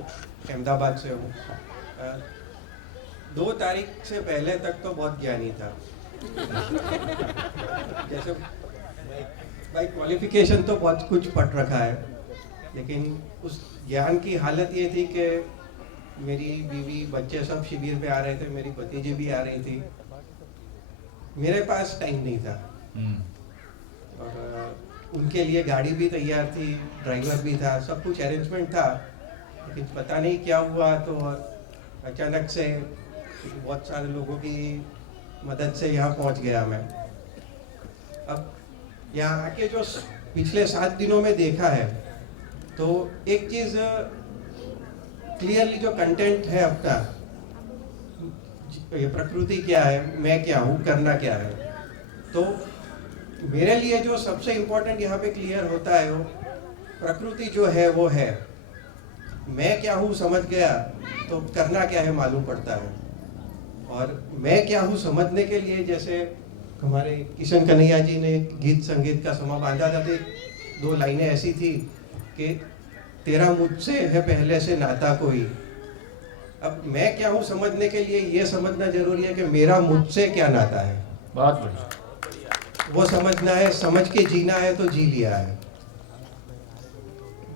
अहमदाबाद से हूँ। 2 तारीख से पहले तक तो बहुत ज्ञानी था। जैसे भाई क्वालिफिकेशन तो बहुत कुछ पढ़ रखा है, लेकिन उस ज्ञान की हालत ये थी कि मेरी बीवी बच्चे सब शिविर पे आ रहे थे, मेरी भतीजी भी आ रही थी, मेरे पास टाइम नहीं था। और उनके लिए गाड़ी भी तैयार थी, ड्राइवर भी था, सब कुछ अरेंजमेंट था, लेकिन पता नहीं क्या हुआ तो अचानक से बहुत सारे लोगों की मदद से यहाँ पहुँच गया मैं। अब यहाँ आके जो पिछले 7 दिनों में देखा है, तो एक चीज़ क्लियरली जो कंटेंट है अपना, ये प्रकृति क्या है, मैं क्या हूँ, करना क्या है, तो मेरे लिए जो सबसे इम्पोर्टेंट यहाँ पे क्लियर होता है वो प्रकृति जो है वो है, मैं क्या हूँ समझ गया तो करना क्या है मालूम पड़ता है। और मैं क्या हूँ समझने के लिए जैसे हमारे किशन कन्हैया जी ने गीत संगीत का समा बांधा था, 2 लाइनें ऐसी थी कि तेरा मुझसे है पहले से नाता कोई। अब मैं क्या हूँ समझने के लिए ये समझना जरूरी है कि मेरा मुझसे क्या नाता है, बहुत बढ़िया, वो समझना है, समझ के जीना है तो जी लिया है।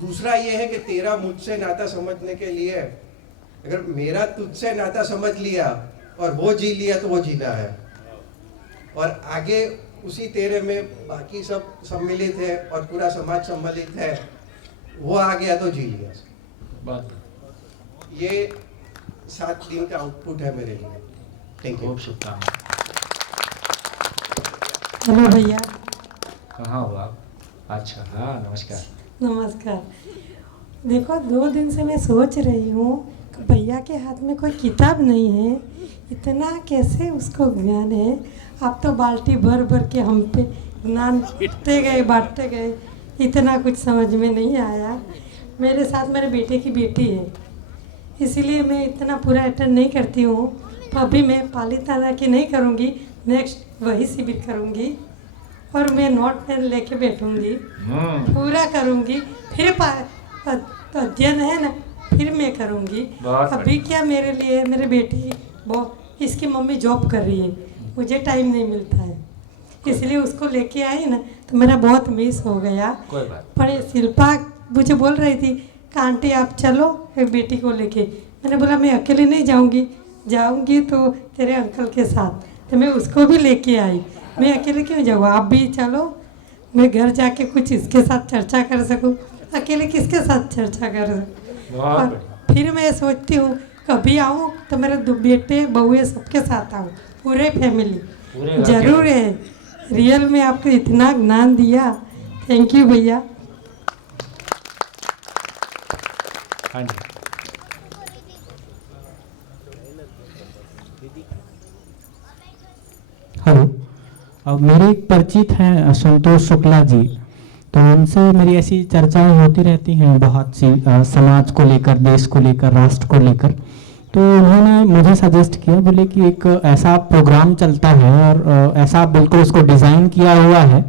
दूसरा ये है कि तेरा मुझसे नाता समझने के लिए अगर मेरा तुझसे नाता समझ लिया और वो जी लिया तो वो जीना है, और आगे उसी तेरे में बाकी सब सम्मिलित है और पूरा समाज सम्मिलित है, वो आ गया तो जी लिया। बात ये 7 दिन का आउटपुट है मेरे लिए। Thank you. शुभकामनाएं। हेलो भैया। कहाँ हो आप? अच्छा, हाँ नमस्कार। नमस्कार। देखो 2 दिन से मैं सोच रही हूँ कि भैया के हाथ में कोई किताब नहीं है, इतना कैसे उसको ज्ञान है। आप तो बाल्टी भर भर के हम पे ज्ञान बांटते गए, इतना कुछ समझ में नहीं आया। मेरे साथ मेरे बेटे की बेटी है, इसीलिए मैं इतना पूरा अटेंड नहीं करती हूँ। तो अभी मैं पालीताना की नहीं करूँगी, नेक्स्ट वही शिविर करूँगी और मैं नोट पेन लेके बैठूँगी, पूरा करूँगी, फिर अध्ययन है ना, फिर मैं करूँगी। अभी क्या मेरे लिए मेरे बेटी वो इसकी मम्मी जॉब कर रही है, मुझे टाइम नहीं मिलता है, इसलिए उसको लेके आई ना तो मेरा बहुत मिस हो गया। पर शिल्पा मुझे बोल रही थी कि आंटी आप चलो एक बेटी को लेके। मैंने बोला मैं अकेले नहीं जाऊँगी तो तेरे अंकल के साथ, तो मैं उसको भी लेके आई। मैं अकेले क्यों जाऊँ, आप भी चलो, मैं घर जाके कुछ इसके साथ चर्चा कर सकूँ, अकेले किसके साथ चर्चा कर सकूँ। और फिर मैं सोचती हूँ कभी आऊँ तो मेरे 2 बेटे बहुएं सबके साथ आऊँ, पूरे फैमिली जरूर है। रियल में आपको इतना ज्ञान दिया, थैंक यू भैया। हाँ जी, हेलो, अब मेरे एक परिचित हैं संतोष शुक्ला जी, तो उनसे मेरी ऐसी चर्चाएं होती रहती हैं बहुत सी, समाज को लेकर, देश को लेकर, राष्ट्र को लेकर। तो उन्होंने मुझे सजेस्ट किया, बोले कि एक ऐसा प्रोग्राम चलता है और ऐसा बिल्कुल उसको डिज़ाइन किया हुआ है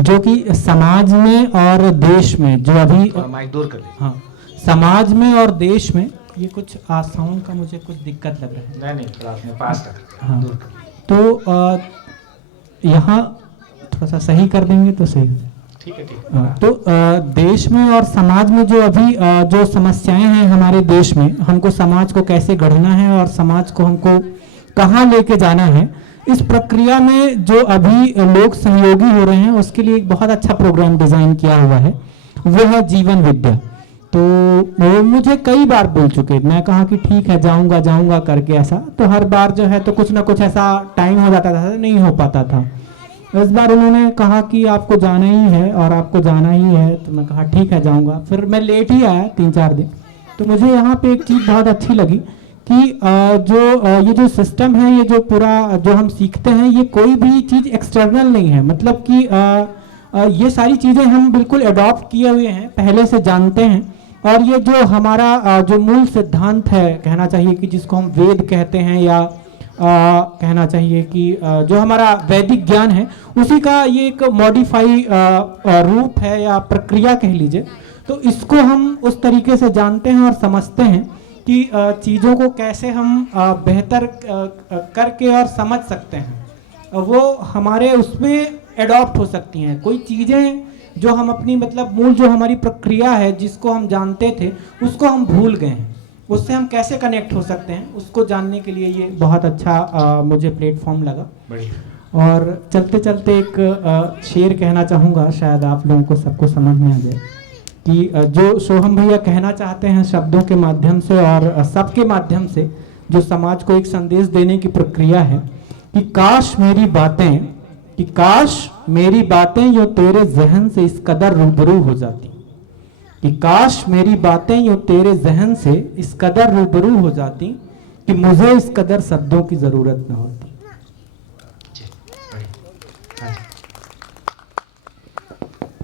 जो कि समाज में और देश में जो अभी माइक दूर कर लीजिए। हाँ, समाज में और देश में ये कुछ साउंड का मुझे कुछ दिक्कत लग रहा है। नहीं थोड़ा अपने पास रख, हाँ, दूर कर। तो यहाँ थोड़ा सा सही कर देंगे तो सही। ठीक है। तो देश में और समाज में जो अभी जो समस्याएं हैं हमारे देश में, हमको समाज को कैसे गढ़ना है और समाज को हमको कहाँ लेके जाना है, इस प्रक्रिया में जो अभी लोग सहयोगी हो रहे हैं उसके लिए एक बहुत अच्छा प्रोग्राम डिज़ाइन किया हुआ है। वो है जीवन विद्या। तो वो मुझे कई बार बोल चुके, मैं कहा कि ठीक है जाऊंगा जाऊंगा करके ऐसा, तो हर बार जो है तो कुछ ना कुछ ऐसा टाइम हो जाता था, नहीं हो पाता था। इस बार उन्होंने कहा कि आपको जाना ही है और आपको जाना ही है, तो मैं कहा ठीक है जाऊंगा। फिर मैं लेट ही आया 3-4 दिन। तो मुझे यहाँ पे एक चीज़ बहुत अच्छी लगी कि ये जो सिस्टम है, ये जो पूरा जो हम सीखते हैं, ये कोई भी चीज़ एक्सटर्नल नहीं है। मतलब कि ये सारी चीज़ें हम बिल्कुल अडॉप्ट किए हुए हैं, पहले से जानते हैं। और ये जो हमारा जो मूल सिद्धांत है, कहना चाहिए कि जिसको हम वेद कहते हैं, या कहना चाहिए कि जो हमारा वैदिक ज्ञान है, उसी का ये एक मॉडिफाई रूप है या प्रक्रिया कह लीजिए। तो इसको हम उस तरीके से जानते हैं और समझते हैं कि चीज़ों को कैसे हम बेहतर करके और समझ सकते हैं, वो हमारे उसमें एडॉप्ट हो सकती हैं। कोई चीज़ें जो हम अपनी मतलब मूल जो हमारी प्रक्रिया है, जिसको हम जानते थे, उसको हम भूल गए हैं, उससे हम कैसे कनेक्ट हो सकते हैं, उसको जानने के लिए ये बहुत अच्छा मुझे प्लेटफॉर्म लगा। और चलते चलते एक शेर कहना चाहूँगा, शायद आप लोगों को सबको समझ में आ जाए कि जो सोहम भैया कहना चाहते हैं शब्दों के माध्यम से और सबके माध्यम से, जो समाज को एक संदेश देने की प्रक्रिया है कि काश मेरी बातें यूँ तेरे जहन से इस कदर रूबरू हो जाती, कि काश मेरी बातें यूँ तेरे जहन से इस कदर रूबरू हो जाती कि मुझे इस कदर शब्दों की जरूरत न होती।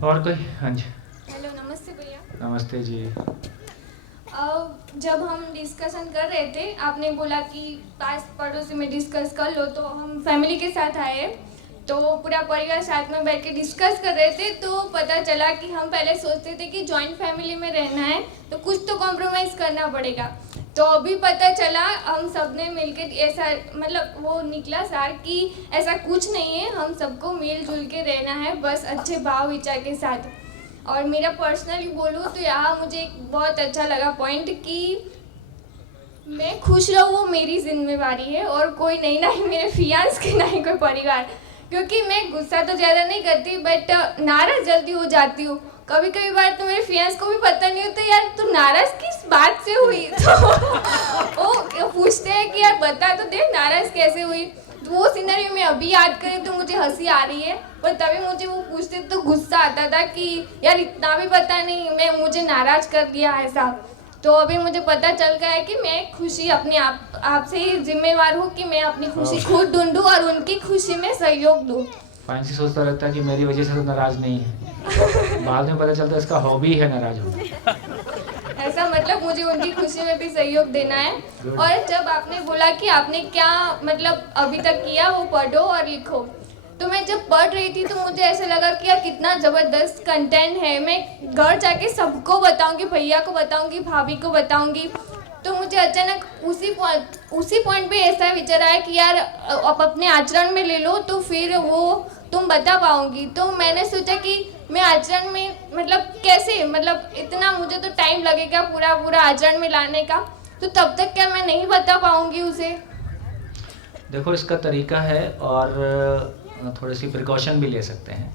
और कोई? हाँ जी। हेलो, नमस्ते भैया। नमस्ते जी। जब हम डिस्कशन कर रहे थे, आपने बोला कि पास पड़ोसी में डिस्कस कर लो, तो हम फैमिली के साथ आए, तो पूरा परिवार साथ में बैठ के डिस्कस कर रहे थे। तो पता चला कि हम पहले सोचते थे कि जॉइंट फैमिली में रहना है तो कुछ तो कॉम्प्रोमाइज़ करना पड़ेगा। तो अभी पता चला हम सब ने मिलकर ऐसा, मतलब वो निकला सार कि ऐसा कुछ नहीं है, हम सबको मिलजुल के रहना है, बस अच्छे भाव विचार के साथ। और मेरा पर्सनली बोलूँ तो यहाँ मुझे एक बहुत अच्छा लगा पॉइंट कि मैं खुश रहूँ वो मेरी जिम्मेवारी है, और कोई नहीं, ना ही मेरे फियांस के, ना ही कोई परिवार। क्योंकि मैं गुस्सा तो ज़्यादा नहीं करती, बट नाराज़ जल्दी हो जाती हूँ। कभी कभी बार तो मेरे फियांस को भी पता नहीं होता यार तू नाराज़ किस बात से हुई। तो वो पूछते हैं कि यार बता तो दे नाराज़ कैसे हुई। तो वो सिनेरियो में अभी याद करें तो मुझे हंसी आ रही है, पर तभी मुझे वो पूछते तो गुस्सा आता था कि यार इतना भी पता नहीं, मुझे नाराज़ कर दिया ऐसा। तो अभी मुझे पता चल गया है कि मैं खुशी अपने आप से ही जिम्मेवार हूँ कि मैं अपनी खुशी खुद ढूंढूं और उनकी खुशी में सहयोग दूँ। फांसी सोचता रहता है कि मेरी वजह से तो नाराज नहीं है, बाद में पता चलता है इसका हॉबी है नाराज होना। ऐसा मतलब मुझे उनकी खुशी में भी सहयोग देना है। और जब आपने बोला कि आपने क्या मतलब अभी तक किया वो पढ़ो और लिखो, तो मैं जब पढ़ रही थी तो मुझे ऐसा लगा कि यार कितना ज़बरदस्त कंटेंट है। मैं घर जाके सबको बताऊंगी, भैया को बताऊंगी, भाभी को बताऊंगी। तो मुझे अचानक उसी पॉइंट पे ऐसा विचार आया कि यार आप अपने आचरण में ले लो तो फिर वो तुम बता पाओगी। तो मैंने सोचा कि मैं आचरण में मतलब कैसे, मतलब इतना मुझे तो टाइम लगेगा पूरा आचरण में लाने का, तो तब तक क्या मैं नहीं बता पाऊंगी उसे? देखो इसका तरीका है और थोड़ी सी प्रिकॉशन भी ले सकते हैं।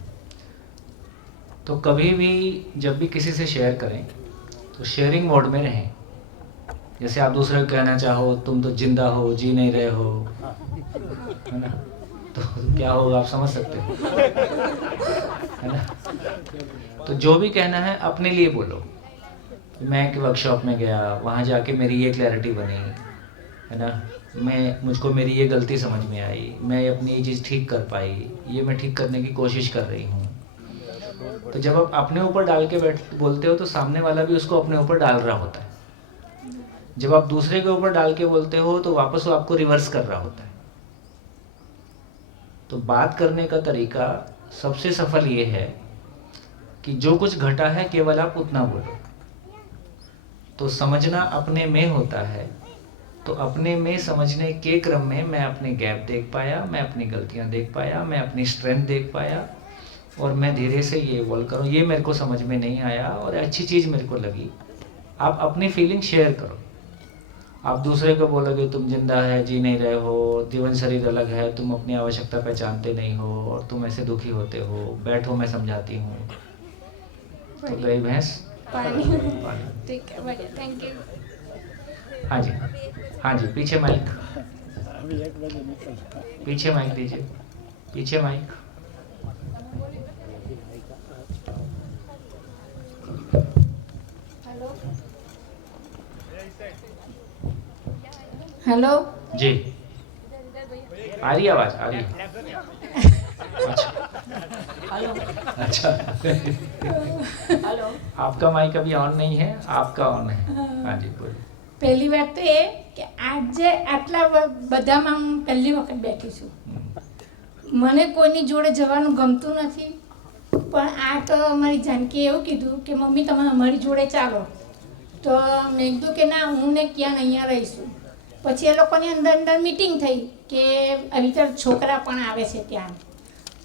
तो कभी भी जब भी किसी से शेयर करें तो शेयरिंग मोड में रहें। जैसे आप दूसरे को कहना चाहो तुम तो जिंदा हो, जी नहीं रहे हो, है ना, तो क्या होगा आप समझ सकते हो, है ना। तो जो भी कहना है अपने लिए बोलो। मैं एक वर्कशॉप में गया, वहाँ जाके मेरी ये क्लैरिटी बनी, है ना, मुझको मेरी ये गलती समझ में आई, मैं अपनी ये चीज़ ठीक कर पाई, ये मैं ठीक करने की कोशिश कर रही हूँ। तो जब आप अपने ऊपर डाल के बोलते हो तो सामने वाला भी उसको अपने ऊपर डाल रहा होता है। जब आप दूसरे के ऊपर डाल के बोलते हो तो वापस वो आपको रिवर्स कर रहा होता है। तो बात करने का तरीका सबसे सफल ये है कि जो कुछ घटा है केवल आप उतना बोलो। तो समझना अपने में होता है, तो अपने में समझने के क्रम में मैं अपने गैप देख पाया, मैं अपनी गलतियां देख पाया, मैं अपनी स्ट्रेंथ देख पाया, और मैं धीरे से ये इवॉल्व करूँ। ये मेरे को समझ में नहीं आया और अच्छी चीज़ मेरे को लगी। आप अपनी फीलिंग शेयर करो। आप दूसरे को बोलोगे तुम जिंदा है, जी नहीं रहे हो, जीवन शरीर अलग है, तुम अपनी आवश्यकता पहचानते नहीं हो और तुम ऐसे दुखी होते हो, बैठो मैं समझाती हूँ। तो गई भैंस पानी पानी। ठीक है बढ़िया थैंक यू हाँ जी, हाँ जी, पीछे माइक, पीछे माइक दीजिए, पीछे माइक। हेलो जी, आ रही आवाज, आ रही है। हेलो अच्छा हेलो आपका माइक अभी ऑन नहीं है, आपका ऑन है। हाँ जी बोलिए। પહેલી વાત તો એ કે આજે આટલા બધામાં હું પહેલી વખત બેઠી છું. મને કોઈની જોડે જવાનું ગમતું નથી, પણ આ તો અમારી જાનકીએ એવું કીધું કે મમ્મી તમે અમારી જોડે ચાલો, તો મેં કીધું કે ના હું ને ક્યાં અહીંયા રહીશું. પછી એ લોકોની અંદર અંદર મીટિંગ થઈ કે આવી રીતે છોકરા પણ આવે છે ત્યાં,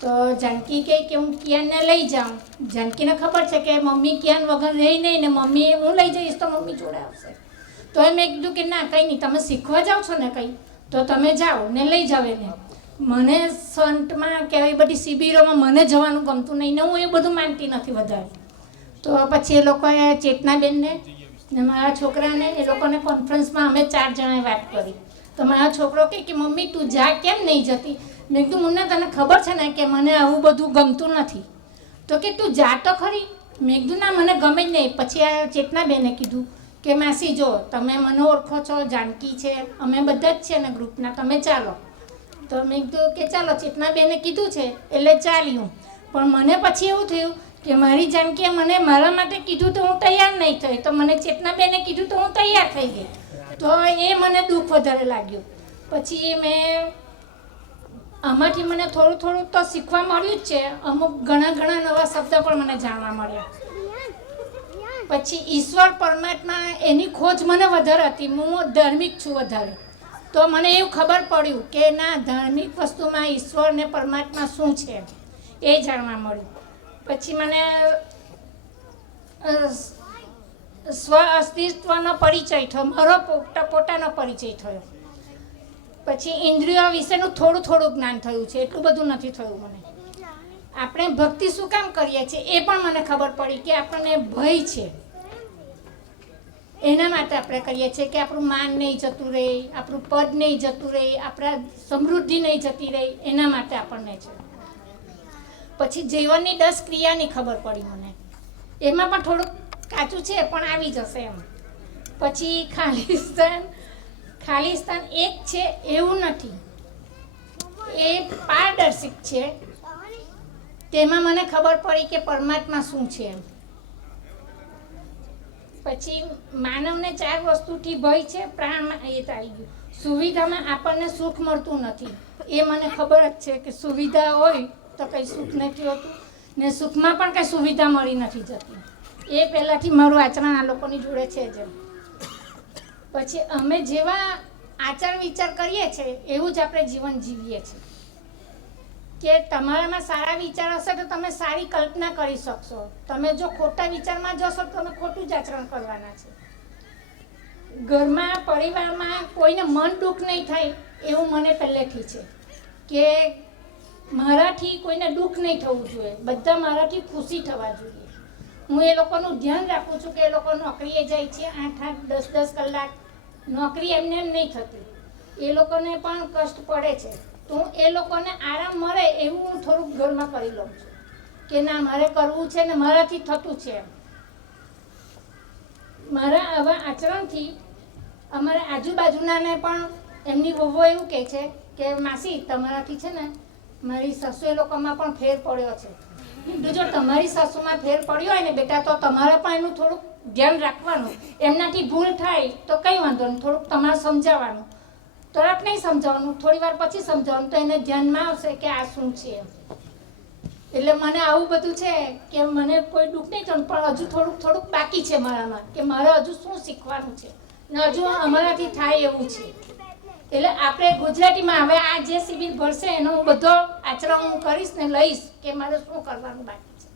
તો જાનકી કહે કે હું કિયાનને લઈ જાઉં. જાનકીને ખબર છે કે મમ્મી કિયાન વગર રહી નહીં ને મમ્મી હું લઈ જઈશ તો મમ્મી જોડે આવશે. તો એ મેં કીધું કે ના કંઈ નહીં, તમે શીખવા જાઓ છો ને કંઈ તો તમે જાઓ ને લઈ જાઓ એને. મને સંતમાં કે આવી બધી શિબિરોમાં મને જવાનું ગમતું નહીં ને હું એ બધું માનતી નથી વધારે. તો પછી એ લોકોએ ચેતનાબેનને ને મારા છોકરાને એ લોકોને કોન્ફરન્સમાં અમે 4 જણાએ વાત કરી. તો મારો છોકરો કહે કે મમ્મી તું જા કેમ નહીં જતી. મેં કીધું મુન્ના તને ખબર છે ને કે મને આવું બધું ગમતું નથી. તો કે તું જા તો ખરી. મેં કીધું ના મને ગમે જ નહીં. પછી આ ચેતનાબેને કીધું કે માસી જો તમે મને ઓળખો છો, જાનકી છે, અમે બધા જ છે ને ગ્રુપના, તમે ચાલો. તો મેં કીધું કે ચાલો ચેતનાબેને કીધું છે એટલે ચાલ્યું. પણ મને પછી એવું થયું કે મારી જાનકીએ મને મારા માટે કીધું તો હું તૈયાર નહીં થઈ, તો મને ચેતનાબેને કીધું તો હું તૈયાર થઈ ગઈ. તો એ મને દુઃખ વધારે લાગ્યું. પછી મેં આમાંથી મને થોડું થોડું તો શીખવા મળ્યું જ છે, અમુક ઘણા નવા શબ્દ પણ મને જાણવા મળ્યા. પછી ઈશ્વર પરમાત્મા એની ખોજ મને વધારે હતી. હું ધાર્મિક છું વધારે, તો મને એવું ખબર પડ્યું કે ના ધાર્મિક વસ્તુમાં ઈશ્વર ને પરમાત્મા શું છે એ જાણવા મળ્યું. પછી મને સ્વ અસ્તિત્વનો પરિચય થયો, મારો પોતાનો પરિચય થયો. પછી ઇન્દ્રિયો વિશેનું થોડું જ્ઞાન થયું છે, એટલું બધું નથી થયું મને. આપણે ભક્તિ શું કામ કરીએ છીએ એ પણ મને ખબર પડી કે આપણને ભય છે, એના માટે આપણે કરીએ છીએ કે આપણું માન નહીં જતું રહે, આપણું પદ નહીં જતું રહે, આપણા સમૃદ્ધિ નહીં જતી રહે, એના માટે આપણને છે. પછી જીવનની 10 ક્રિયાની ખબર પડી મને, એમાં પણ થોડુંક કાચું છે પણ આવી જશે એમ. પછી ખાલિસ્તાન એક છે એવું નથી, એ પારદર્શિક છે. તેમાં મને ખબર પડી કે પરમાત્મા શું છે એમ. પછી માનવને 4 વસ્તુથી ભય છે, પ્રાણમાં એ આવી ગયું. સુવિધામાં આપણને સુખ મળતું નથી, એ મને ખબર જ છે કે સુવિધા હોય તો કંઈ સુખ નથી હોતું ને સુખમાં પણ કંઈ સુવિધા મળી નથી જતી. એ પહેલાંથી મારું આચરણ આ લોકોની જોડે છે જ. પછી અમે જેવા આચાર વિચાર કરીએ છીએ એવું જ આપણે જીવન જીવીએ છીએ. કે તમારામાં સારા વિચાર હશે તો તમે સારી કલ્પના કરી શકશો. તમે જો ખોટા વિચારમાં જશો તો તમે ખોટું જ આચરણ કરવાના છે. ઘરમાં પરિવારમાં કોઈને મન દુઃખ નહીં થાય એવું મને પહેલેથી છે કે મારાથી કોઈને દુઃખ નહીં થવું જોઈએ, બધા મારાથી ખુશી થવા જોઈએ. હું એ લોકોનું ધ્યાન રાખું છું કે એ લોકો નોકરીએ જાય છે 8-8, 10-10 કલાક નોકરી એમને એમ નહીં થતી, એ લોકોને પણ કષ્ટ પડે છે. તો હું એ લોકોને આરામ મળે એવું હું થોડુંક ઘરમાં કરી લઉં છું કે ના મારે કરવું છે ને મારાથી થતું છે. મારા આવા આચરણથી અમારા આજુબાજુનાને પણ એમની વહુઓ એવું કહે છે કે માસી તમારાથી છે ને મારી સાસુ એ લોકોમાં પણ ફેર પડ્યો છે. જો તમારી સાસુમાં ફેર પડ્યો હોય ને બેટા તો તમારે પણ એનું થોડુંક ધ્યાન રાખવાનું. એમનાથી ભૂલ થાય તો કંઈ વાંધો નહીં, થોડુંક તમારે સમજાવવાનું. તરત નહીં સમજાવવાનું, થોડી વાર પછી સમજાવવાનું, તો એને ધ્યાનમાં આવશે કે આ શું છે. એટલે મને આવું બધું છે કે મને કોઈ દુઃખ નહીં થયું, પણ હજુ થોડુંક બાકી છે મારામાં કે મારે હજુ શું શીખવાનું છે ને હજુ અમારાથી થાય એવું છે. એટલે આપણે ગુજરાતીમાં હવે આ જે શિબિર ભરશે એનો હું બધો આચરણ હું કરીશ ને લઈશ કે મારે શું કરવાનું બાકી છે.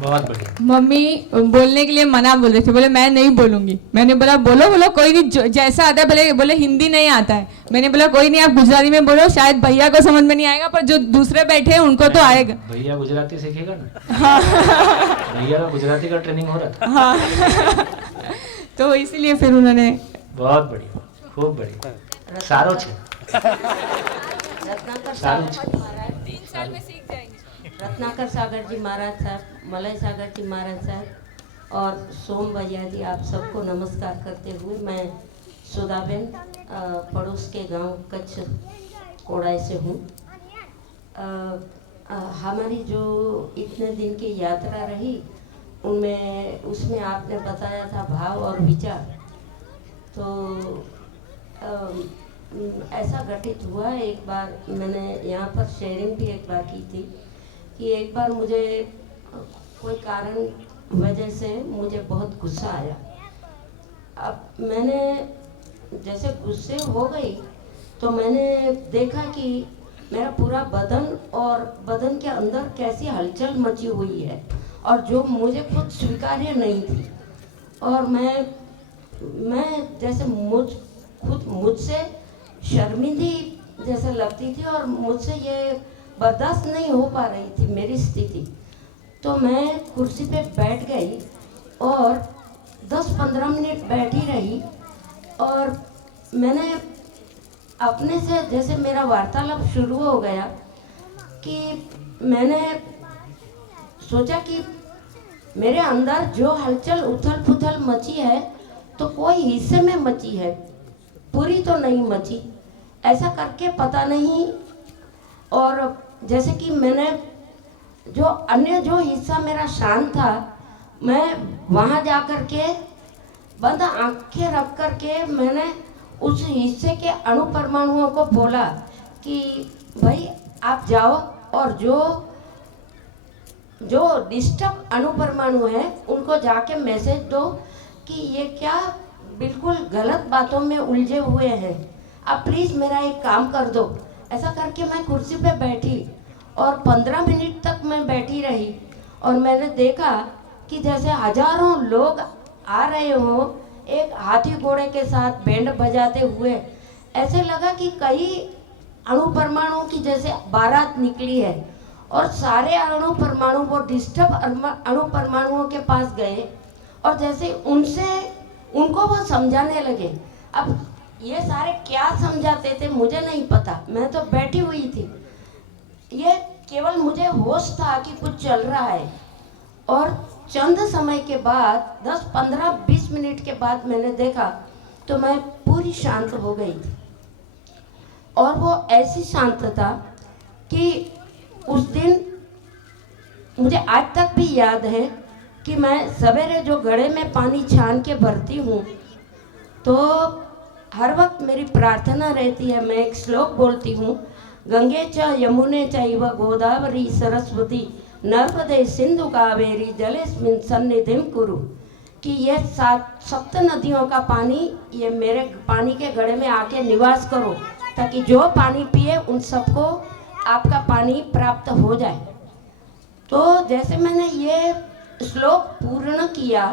बहुत बढ़िया। मम्मी बोलने के लिए मना बोल रहे थे, बोले मैं नहीं बोलूंगी। मैंने बोला बोलो बोलो, कोई नहीं, जैसा आता है। बोले हिंदी नहीं आता है। मैंने बोला कोई नहीं, आप गुजराती में बोलो, शायद भैया को समझ में नहीं आएगा, पर जो दूसरे बैठे हैं उनको तो आएगा। भैया गुजराती सीखेगा ना। हाँ। भैया का गुजराती का ट्रेनिंग हो रहा था। हाँ। तो इसलिए फिर उन्होंने। बहुत बढ़िया, खूब बढ़िया। सारो छे। रत्नाकर सारो सागर महाराज 3 साल में सीख जाएंगे। रत्नाकर सागर जी महाराज साहब, मलय सागर जी महाराज साहब और सोम भैया जी, आप सबको नमस्कार करते हुए मैं सुधाबेन पड़ोस के गांव कच्छ कोड़ाई से हूँ। हमारी जो इतने दिन की यात्रा रही उसमें आपने बताया था भाव और विचार, तो ऐसा घटित हुआ। एक बार मैंने यहाँ पर शेयरिंग भी एक बार की थी कि एक बार मुझे कोई कारण वजह से मुझे बहुत गुस्सा आया। अब मैंने जैसे गुस्से हो गई तो मैंने देखा कि मेरा पूरा बदन और बदन के अंदर कैसी हलचल मची हुई है और जो मुझे खुद स्वीकार्य नहीं थी। और मैं जैसे मुझसे शर्मिंदी जैसे लगती थी और मुझसे ये बर्दाश्त नहीं हो पा रही थी मेरी स्थिति। तो मैं कुर्सी पे बैठ गई और 10-15 मिनट बैठी रही और मैंने अपने से जैसे मेरा वार्तालाप शुरू हो गया कि मैंने सोचा कि मेरे अंदर जो हलचल उथल पुथल मची है तो कोई हिस्से में मची है, पूरी तो नहीं मची, ऐसा करके पता नहीं। और जैसे कि मैंने जो हिस्सा मेरा शांत था, मैं वहाँ जा कर के बंद आंखें रख कर के मैंने उस हिस्से के अणु परमाणुओं को बोला कि भाई आप जाओ और जो डिस्टर्ब अणु परमाणु है उनको जाके मैसेज दो कि ये क्या बिल्कुल गलत बातों में उलझे हुए हैं, आप प्लीज़ मेरा एक काम कर दो। ऐसा करके मैं कुर्सी पे बैठी और 15 मिनट तक मैं बैठी रही और मैंने देखा कि जैसे हजारों लोग आ रहे हों एक हाथी घोड़े के साथ बैंड बजाते हुए। ऐसे लगा कि कई अणु परमाणुओं की जैसे बारात निकली है और सारे अणु परमाणु वो डिस्टर्ब अणु परमाणुओं के पास गए और जैसे उनको वो समझाने लगे। अब ये सारे क्या समझाते थे मुझे नहीं पता, मैं तो बैठी हुई थी। ये केवल मुझे होश था कि कुछ चल रहा है। और चंद समय के बाद 10, 15, 20 मिनट के बाद मैंने देखा तो मैं पूरी शांत हो गई थी। और वो ऐसी शांतता कि उस दिन मुझे आज तक भी याद है कि मैं सवेरे जो घड़े में पानी छान के भरती हूँ तो हर वक्त मेरी प्रार्थना रहती है, मैं एक श्लोक बोलती हूँ, गंगे च यमुने चैव गोदावरी सरस्वती नर्मदे सिंधु कावेरी जलेस्मिन् सन्निधिं कुरु, कि ये 7 नदियों का पानी ये मेरे पानी के घड़े में आके निवास करो ताकि जो पानी पिए उन सबको आपका पानी प्राप्त हो जाए। तो जैसे मैंने ये श्लोक पूर्ण किया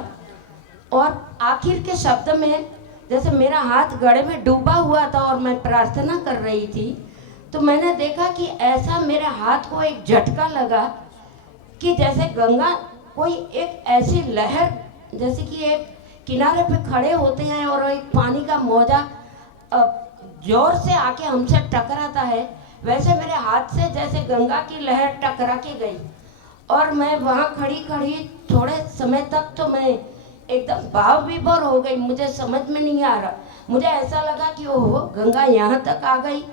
और आखिर के शब्द में जैसे मेरा हाथ घड़े में डूबा हुआ था और मैं प्रार्थना कर रही थी तो मैंने देखा कि ऐसा मेरे हाथ को एक झटका लगा कि जैसे गंगा कोई एक ऐसी लहर, जैसे कि एक किनारे पे खड़े होते हैं और एक पानी का मौजा जोर से आके हमसे टकराता है, वैसे मेरे हाथ से जैसे गंगा की लहर टकरा के गई। और मैं वहाँ खड़ी थोड़े समय तक तो मैं एकदम भाव विभोर हो गई, मुझे समझ में नहीं आ रहा। मुझे ऐसा लगा कि ओहो गंगा यहाँ तक आ गई।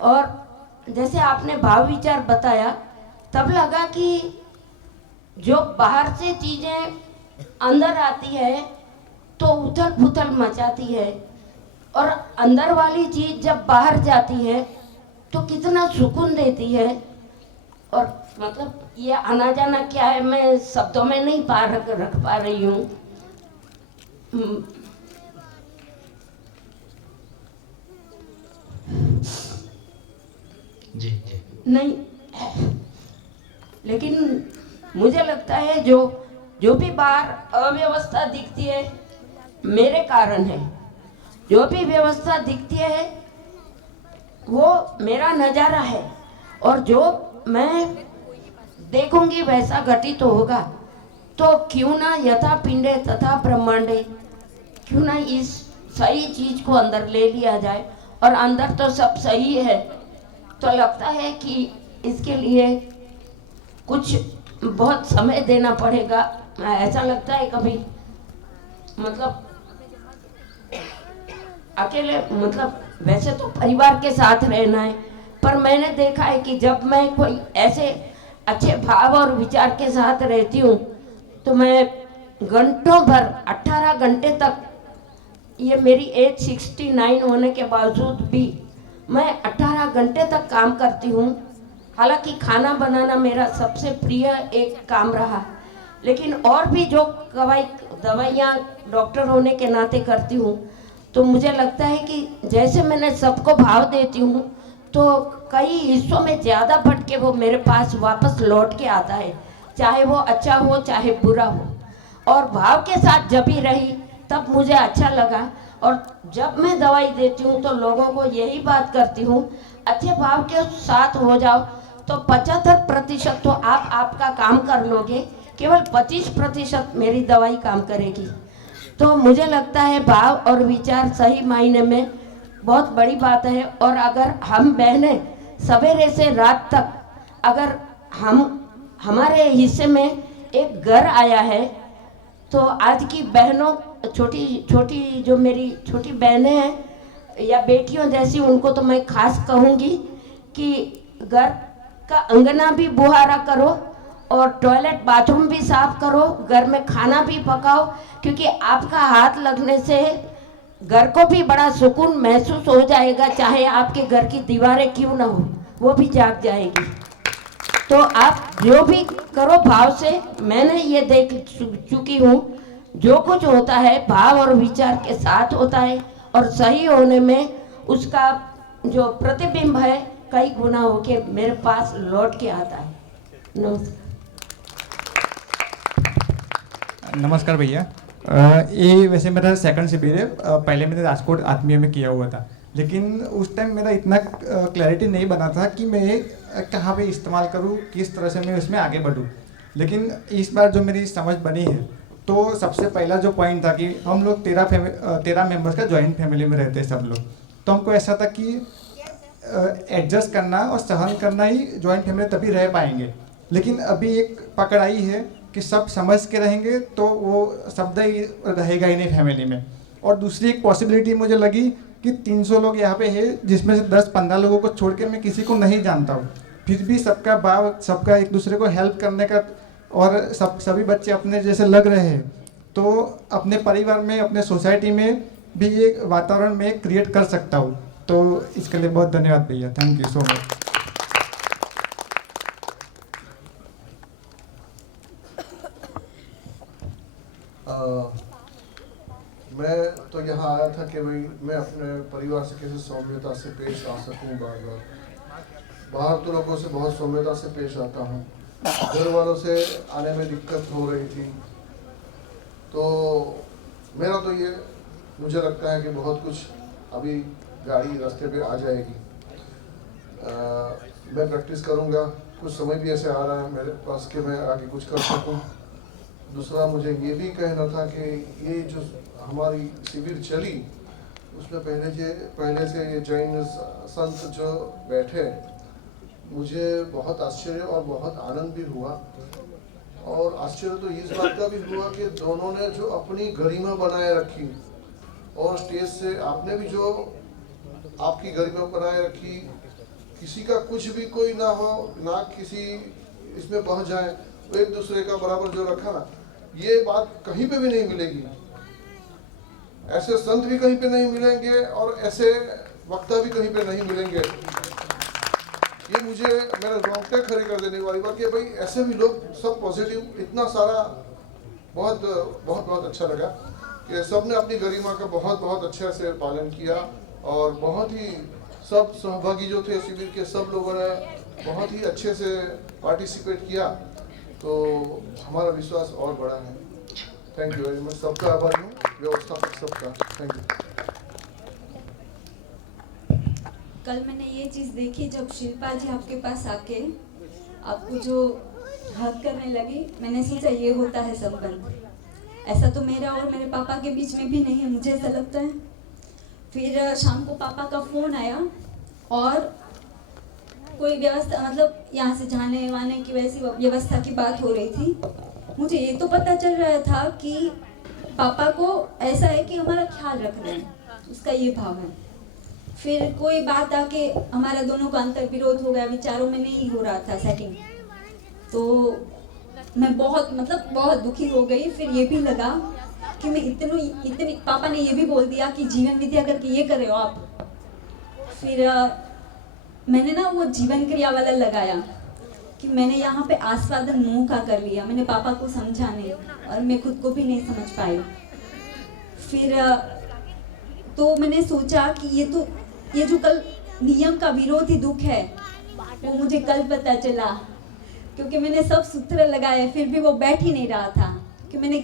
और जैसे आपने भाव विचार बताया तब लगा कि जो बाहर से चीज़ें अंदर आती है तो उथल पुथल मचाती है और अंदर वाली चीज़ जब बाहर जाती है तो कितना सुकून देती है। और मतलब ये आना जाना क्या है मैं शब्दों में नहीं रख पा रही हूँ। जी नहीं, लेकिन मुझे लगता है जो भी बाहर अव्यवस्था दिखती है मेरे कारण है, जो भी व्यवस्था दिखती है वो मेरा नज़ारा है, और जो मैं देखूंगी वैसा घटित होगा। तो क्यों ना यथा पिंडे तथा ब्रह्मांडे, क्यों ना इस सही चीज को अंदर ले लिया जाए, और अंदर तो सब सही है। तो लगता है कि इसके लिए कुछ बहुत समय देना पड़ेगा, ऐसा लगता है कभी, मतलब अकेले, मतलब वैसे तो परिवार के साथ रहना है, पर मैंने देखा है कि जब मैं कोई ऐसे अच्छे भाव और विचार के साथ रहती हूँ तो मैं घंटों भर 18 घंटे तक, ये मेरी एज 69 होने के बावजूद भी मैं 18 घंटे तक काम करती हूँ। हालांकि खाना बनाना मेरा सबसे प्रिय एक काम रहा, लेकिन और भी जो दवाइयाँ डॉक्टर होने के नाते करती हूँ, तो मुझे लगता है कि जैसे मैंने सबको भाव देती हूँ तो कई हिस्सों में ज़्यादा बढ़ के वो मेरे पास वापस लौट के आता है, चाहे वो अच्छा हो चाहे बुरा हो। और भाव के साथ जब भी रही तब मुझे अच्छा लगा, और जब मैं दवाई देती हूँ तो लोगों को यही बात करती हूँ, अच्छे भाव के साथ हो जाओ तो 75% तो आप आपका काम कर लोगे, केवल 25% मेरी दवाई काम करेगी। तो मुझे लगता है भाव और विचार सही मायने में बहुत बड़ी बात है। और अगर हम बहनें सवेरे से रात तक, अगर हमारे हिस्से में एक घर आया है, तो आज की बहनों, छोटी छोटी जो मेरी छोटी बहनें हैं या बेटियों जैसी, उनको तो मैं खास कहूँगी कि घर का अंगना भी बुहारा करो और टॉयलेट बाथरूम भी साफ करो, घर में खाना भी पकाओ, क्योंकि आपका हाथ लगने से घर को भी बड़ा सुकून महसूस हो जाएगा, चाहे आपके घर की दीवारें क्यों ना हो, वो भी जाग जाएगी। तो आप जो भी करो भाव से, मैंने ये देख चुकी हूँ, जो कुछ होता है भाव और विचार के साथ होता है, और सही होने में उसका जो प्रतिबिंब है कई गुना होके मेरे पास लौट के आता है। नमस्कार। नमस्कार भैया। ये वैसे मेरा सेकंड शिविर है। पहले मैंने राजकोट आत्मीय में किया हुआ था, लेकिन उस टाइम मेरा इतना क्लैरिटी नहीं बना था कि मैं कहाँ पे इस्तेमाल करूँ, किस तरह से मैं उसमें आगे बढ़ूँ। लेकिन इस बार जो मेरी समझ बनी है, तो सबसे पहला जो पॉइंट था कि हम लोग 13 मेंबर्स का जॉइंट फैमिली में रहते हैं सब लोग, तो हमको ऐसा था कि एडजस्ट करना और सहन करना ही जॉइंट फैमिली तभी रह पाएंगे। लेकिन अभी एक पकड़ आई है कि सब समझ के रहेंगे तो वो शब्द ही रहेगा ही नहीं फैमिली में। और दूसरी एक पॉसिबिलिटी मुझे लगी कि 300 लोग यहाँ पे है, जिसमें से 10-15 लोगों को छोड़ के मैं किसी को नहीं जानता हूँ, फिर भी सबका भाव, सबका एक दूसरे को हेल्प करने का, और सभी बच्चे अपने जैसे लग रहे हैं, तो अपने परिवार में, अपने सोसाइटी में भी एक वातावरण में क्रिएट कर सकता हूँ। तो इसके लिए बहुत धन्यवाद भैया, थैंक यू सो मच। मैं तो यहाँ आया था कि भाई मैं अपने परिवार से कैसे सौम्यता से पेश आ सकूँ। बाहर तो लोगों से बहुत सौम्यता से पेश आता हूँ, घर वालों से आने में दिक्कत हो रही थी। तो मेरा तो ये मुझे लगता है कि बहुत कुछ अभी गाड़ी रास्ते पे आ जाएगी। मैं प्रैक्टिस करूँगा, कुछ समय भी ऐसे आ रहा है मेरे पास कि मैं आगे कुछ कर सकूँ। दूसरा मुझे ये भी कहना था कि ये जो हमारी शिविर चली, उसमें पहले से ये जैन संत जो बैठे, मुझे बहुत आश्चर्य और बहुत आनंद भी हुआ। और आश्चर्य तो इस बात का भी हुआ कि दोनों ने जो अपनी गरिमा बनाए रखी, और स्टेज से आपने भी जो आपकी गरिमा बनाए रखी, किसी का कुछ भी कोई ना हो, ना किसी इसमें बह जाए, तो एक दूसरे का बराबर जो रखा ना, ये बात कहीं पे भी नहीं मिलेगी। ऐसे संत भी कहीं पे नहीं मिलेंगे और ऐसे वक्ता भी कहीं पे नहीं मिलेंगे। ये मुझे मेरे रोंगटे खड़े कर देने वाली बात कि भाई ऐसे भी लोग सब पॉजिटिव, इतना सारा बहुत बहुत बहुत अच्छा लगा कि सब ने अपनी गरिमा का बहुत बहुत अच्छे से पालन किया। और बहुत ही सब सहभागी जो थे शिविर के, सब लोगों ने बहुत ही अच्छे से पार्टिसिपेट किया। तो हमारा विश्वास और बड़ा है। Thank you very much. सबका आभारी हूँ, व्यवस्थापक सबका। Thank you. कल मैंने ये चीज़ देखी जब शिल्पा जी आपके पास आके आपको जो हक करने लगी, मैंने सोचा ये होता है संबंध। ऐसा तो मेरा और मेरे पापा के बीच में भी नहीं है, मुझे ऐसा लगता है। फिर शाम को पापा का फ़ोन आया और कोई व्यवस्था, मतलब यहाँ से जाने वाने की वैसी व्यवस्था की बात हो रही थी। मुझे ये तो पता चल रहा था कि पापा को ऐसा है कि हमारा ख्याल रख रहे हैं, उसका ये भाव है। फिर कोई बात आके हमारा दोनों का अंतर विरोध हो गया, विचारों में नहीं हो रहा था सेटिंग, तो मैं बहुत बहुत दुखी हो गई। फिर ये भी लगा कि मैं इतनी पापा ने ये भी बोल दिया कि जीवन विद्या करके ये कर रहे हो आप। फिर मैंने ना वो जीवन क्रिया वाला लगाया कि मैंने यहाँ पे आस्वादन मुंह का कर लिया। मैंने पापा को समझा नहीं और मैं खुद को भी नहीं समझ पाई। फिर तो मैंने सोचा कि ये जो कल नियम का विरोधी दुख है वो मुझे कल पता चला, क्योंकि मैंने सब सूत्र लगाए फिर भी वो बैठ ही नहीं रहा था। कि मैंने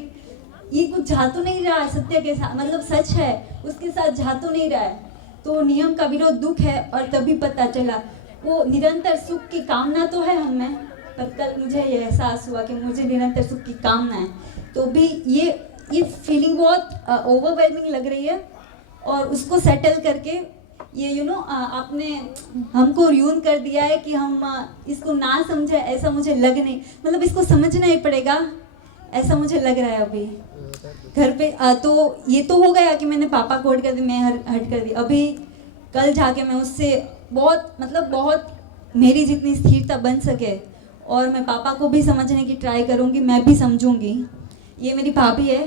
ये कुछ जा तो नहीं रहा है सत्य के साथ, मतलब सच है उसके साथ जा तो नहीं रहा है, तो नियम का विरोध दुख है। और तभी पता चला वो निरंतर सुख की कामना तो है हमें, पर कल मुझे ये एहसास हुआ कि मुझे निरंतर सुख की कामना है। तो भी ये फीलिंग बहुत ओवरवेलमिंग लग रही है। और उसको सेटल करके ये आपने हमको र्यून कर दिया है कि हम इसको ना समझे, ऐसा मुझे लग नहीं, मतलब इसको समझना ही पड़ेगा ऐसा मुझे लग रहा है अभी घर पे। तो ये तो हो गया कि मैंने पापा को हट कर दी, मैं हट कर दी। अभी कल जाके मैं उससे बहुत मेरी जितनी स्थिरता बन सके और मैं पापा को भी समझने की ट्राई करूँगी, मैं भी समझूंगी। ये मेरी भाभी है,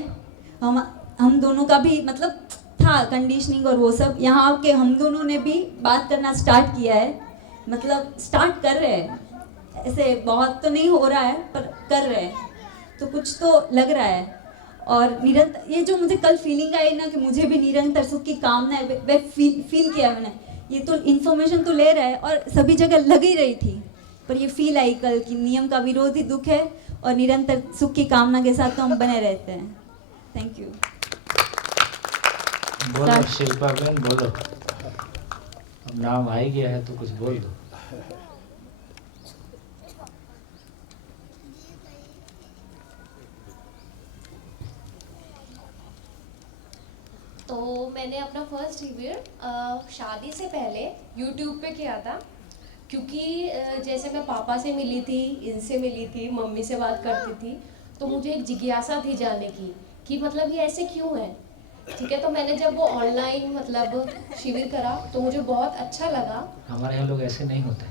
हम दोनों का भी था कंडीशनिंग और वो सब। यहाँ आके हम दोनों ने भी बात करना स्टार्ट किया है, स्टार्ट कर रहे हैं। ऐसे बहुत तो नहीं हो रहा है पर कर रहे हैं, तो कुछ तो लग रहा है। और निरंतर ये जो मुझे कल फीलिंग आई ना कि मुझे भी निरंतर सुख की कामना है, वे फील किया मैंने। ये तो इन्फॉर्मेशन तो ले रहा है और सभी जगह लग ही रही थी, पर ये फील आई कल कि नियम का विरोधी दुख है और निरंतर सुख की कामना के साथ तो हम बने रहते हैं। Thank you. बोलो शिल्पा बहन बोलो, अब नाम आ ही गया है तो कुछ बोल दो। तो मैंने अपना फर्स्ट शिविर शादी से पहले YouTube पे किया था, क्योंकि जैसे मैं पापा से मिली थी, इनसे मिली थी, मम्मी से बात करती थी, तो मुझे एक जिज्ञासा थी जानने की कि मतलब ये ऐसे क्यों है। ठीक है, तो मैंने जब वो ऑनलाइन शिविर करा तो मुझे बहुत अच्छा लगा। हमारे यहाँ लोग ऐसे नहीं होते।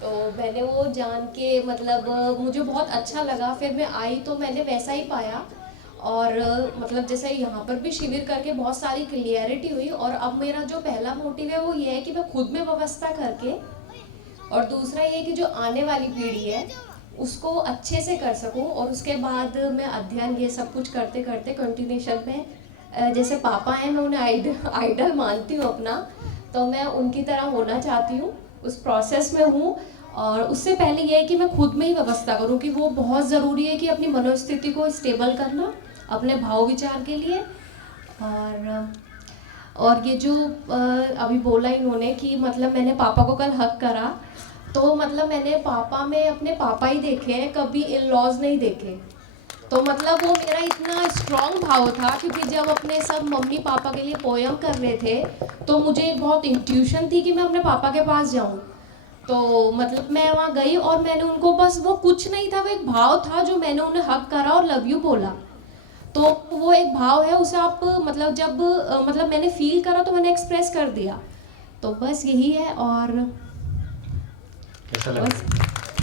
तो मैंने वो जान के मुझे बहुत अच्छा लगा। फिर मैं आई तो मैंने वैसा ही पाया, और जैसे यहाँ पर भी शिविर करके बहुत सारी क्लियरिटी हुई। और अब मेरा जो पहला मोटिव है वो ये है कि मैं खुद में व्यवस्था करके, और दूसरा ये कि जो आने वाली पीढ़ी है उसको अच्छे से कर सकूं। और उसके बाद मैं अध्ययन ये सब कुछ करते करते कंटिन्यूशन में, जैसे पापा हैं मैं उन्हें आइडल मानती हूँ अपना, तो मैं उनकी तरह होना चाहती हूँ, उस प्रोसेस में हूँ। और उससे पहले ये है कि मैं खुद में ही व्यवस्था करूँ, कि वो बहुत ज़रूरी है कि अपनी मनोस्थिति को स्टेबल करना अपने भाव विचार के लिए। और ये जो अभी बोला इन्होंने कि मैंने पापा को कल हक करा, तो मैंने पापा में अपने पापा ही देखे हैं, कभी इन लॉज नहीं देखे। तो वो मेरा इतना स्ट्रॉन्ग भाव था, क्योंकि जब अपने सब मम्मी पापा के लिए पोयम कर रहे थे तो मुझे एक बहुत इंट्यूशन थी कि मैं अपने पापा के पास जाऊं। तो मैं वहाँ गई और मैंने उनको बस, वो कुछ नहीं था, वो एक भाव था जो मैंने उन्हें हक करा और लव यू बोला। तो वो एक भाव है, उसे आप जब मैंने फील करा तो मैंने एक्सप्रेस कर दिया। तो बस यही है। और कैसा लगा?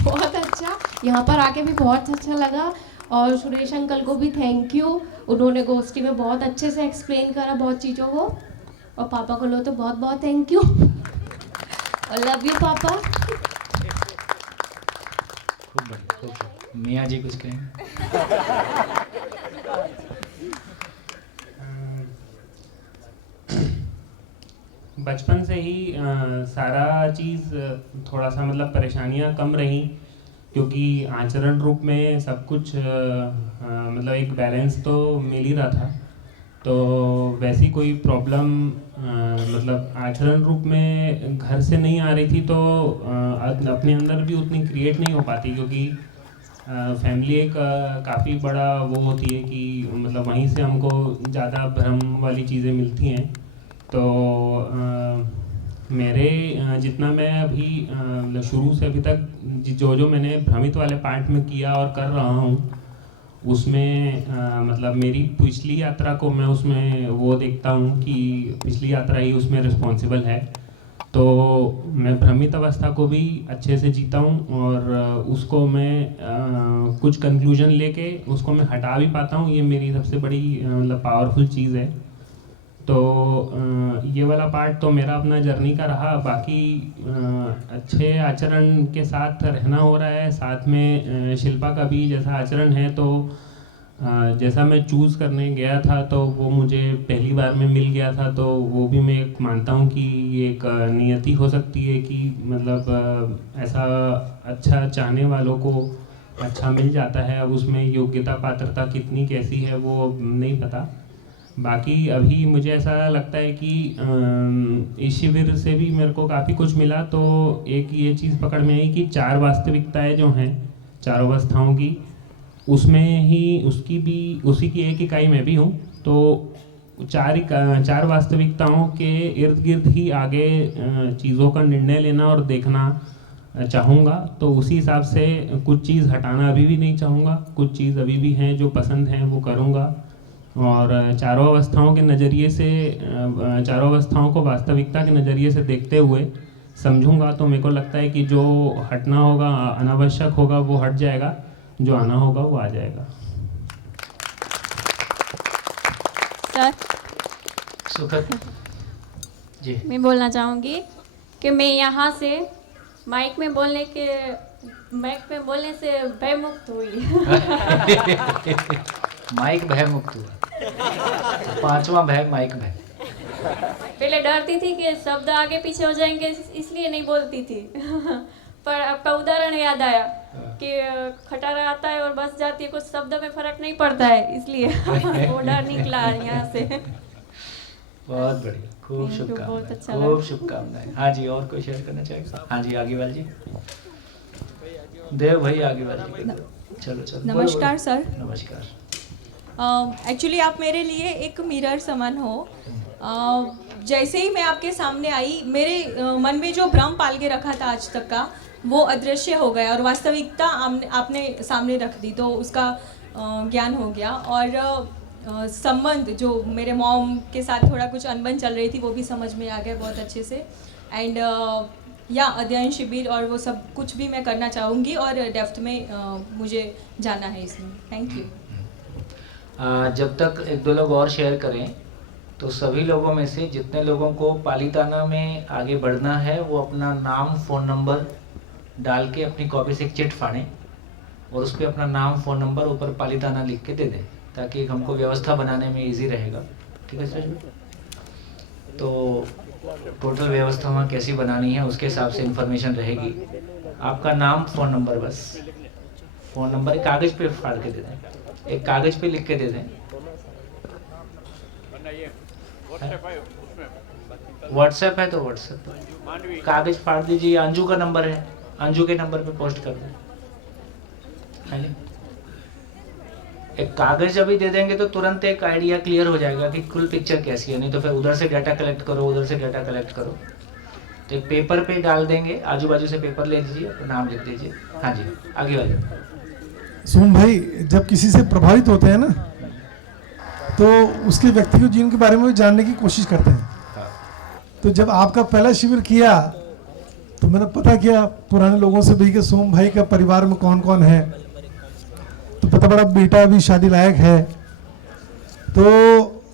बहुत अच्छा, यहाँ पर आके भी बहुत अच्छा लगा। और सुरेश अंकल को भी थैंक यू, उन्होंने गोष्ठी में बहुत अच्छे से एक्सप्लेन करा बहुत चीज़ों को। और पापा को लो तो बहुत बहुत थैंक यू और लव यू पापा। खूब बढ़िया, खूब बढ़िया। मियाँ जी कुछ कहें? बचपन से ही सारा चीज़ थोड़ा सा मतलब परेशानियां कम रही, क्योंकि आचरण रूप में सब कुछ मतलब एक बैलेंस तो मिल ही रहा था। तो वैसी कोई प्रॉब्लम मतलब आचरण रूप में घर से नहीं आ रही थी, तो अपने अंदर भी उतनी क्रिएट नहीं हो पाती, क्योंकि फैमिली एक काफ़ी बड़ा वो होती है कि मतलब वहीं से हमको ज़्यादा भ्रम वाली चीज़ें मिलती हैं। तो मेरे जितना मैं अभी मतलब शुरू से अभी तक जो मैंने भ्रमित वाले पार्ट में किया और कर रहा हूँ, उसमें मतलब मेरी पिछली यात्रा को मैं उसमें वो देखता हूँ कि पिछली यात्रा ही उसमें रिस्पॉन्सिबल है। तो मैं भ्रमित अवस्था को भी अच्छे से जीता हूँ और उसको मैं कुछ कंक्लूजन लेके उसको मैं हटा भी पाता हूँ। ये मेरी सबसे बड़ी मतलब पावरफुल चीज़ है। तो ये वाला पार्ट तो मेरा अपना जर्नी का रहा। बाकी अच्छे आचरण के साथ रहना हो रहा है। साथ में शिल्पा का भी जैसा आचरण है, तो जैसा मैं चूज़ करने गया था तो वो मुझे पहली बार में मिल गया था। तो वो भी मैं मानता हूँ कि ये एक नियति हो सकती है कि मतलब ऐसा अच्छा चाहने वालों को अच्छा मिल जाता है। अब उसमें योग्यता पात्रता कितनी कैसी है वो नहीं पता। बाकी अभी मुझे ऐसा लगता है कि इस शिविर से भी मेरे को काफ़ी कुछ मिला। तो एक ये चीज़ पकड़ में आई कि 4 वास्तविकताएं जो हैं, 4 अवस्थाओं की, उसमें ही उसी की एक इकाई मैं भी हूँ। तो 4 वास्तविकताओं के इर्द गिर्द ही आगे चीज़ों का निर्णय लेना और देखना चाहूँगा। तो उसी हिसाब से कुछ चीज़ हटाना अभी भी नहीं चाहूँगा, कुछ चीज़ अभी भी हैं जो पसंद हैं वो करूँगा। और चारों अवस्थाओं के नज़रिए से, चारों अवस्थाओं को वास्तविकता के नज़रिए से देखते हुए समझूंगा। तो मेरे को लगता है कि जो हटना होगा, अनावश्यक होगा, वो हट जाएगा, जो आना होगा वो आ जाएगा। सर सुखद जी, मैं बोलना चाहूँगी कि मैं यहाँ से माइक में बोलने से भयमुक्त हुई। माइक भय मुक्त हुआ। 5वां भय माइक भय। पहले डरती थी कि शब्द आगे पीछे हो जाएंगे, इसलिए नहीं बोलती थी। पर आपका उदाहरण याद आया कि खटारा आता है और बस जाती है, कुछ शब्द में फर्क नहीं पड़ता है, इसलिए वो डर निकला यहाँ से। बहुत बढ़िया, खूब शुभकामनाएं, खूब शुभकामनाएं। हाँ जी, और कोई शेयर करना चाहेगा? हाँ जी, आगेवाल जी, देव भाई आगेवाल जी। चलो नमस्कार सर। नमस्कार। एक्चुअली आप मेरे लिए एक मिरर समान हो। जैसे ही मैं आपके सामने आई, मेरे मन में जो भ्रम पाल के रखा था आज तक का, वो अदृश्य हो गया और वास्तविकता आपने सामने रख दी, तो उसका ज्ञान हो गया। और संबंध जो मेरे मॉम के साथ थोड़ा कुछ अनबन चल रही थी, वो भी समझ में आ गया बहुत अच्छे से। एंड या अध्ययन शिविर और वो सब कुछ भी मैं करना चाहूँगी और डेप्थ में मुझे जाना है इसमें। Thank you. जब तक 1-2 लोग और शेयर करें, तो सभी लोगों में से जितने लोगों को पालीताना में आगे बढ़ना है, वो अपना नाम, फ़ोन नंबर डाल के अपनी कॉपी से एक चिट फाड़ें और उस पर अपना नाम, फ़ोन नंबर ऊपर पालीताना लिख के दे दें, ताकि हमको व्यवस्था बनाने में इजी रहेगा। ठीक है सर? तो टोटल व्यवस्था वहाँ कैसी बनानी है उसके हिसाब से इंफॉर्मेशन रहेगी। आपका नाम, फ़ोन नंबर, बस फ़ोन नंबर एक कागज़ पे फाड़ के दे दें, एक कागज़ पे लिख के दे दें। व्हाट्सएप है तो व्हाट्सएप पर कागज़ फाड़ दीजिए। अंजू का नंबर है, अंजू के नंबर पे पोस्ट कर दें। एक कागज़ अभी दे देंगे तो तुरंत एक आइडिया क्लियर हो जाएगा कि कुल पिक्चर कैसी है। नहीं तो फिर उधर से डाटा कलेक्ट करो, उधर से डाटा कलेक्ट करो। तो एक पेपर पे डाल देंगे, आजू बाजू से पेपर ले लीजिए, नाम लिख दीजिए। हाँ जी, आगे वाले। सोम भाई, जब किसी से प्रभावित होते हैं ना, तो उसके व्यक्तिगत जीवन के बारे में भी जानने की कोशिश करते हैं। तो जब आपका पहला शिविर किया तो मैंने पता किया पुराने लोगों से भी कि सोम भाई का परिवार में कौन कौन है। तो पता पड़ा बेटा भी शादी लायक है। तो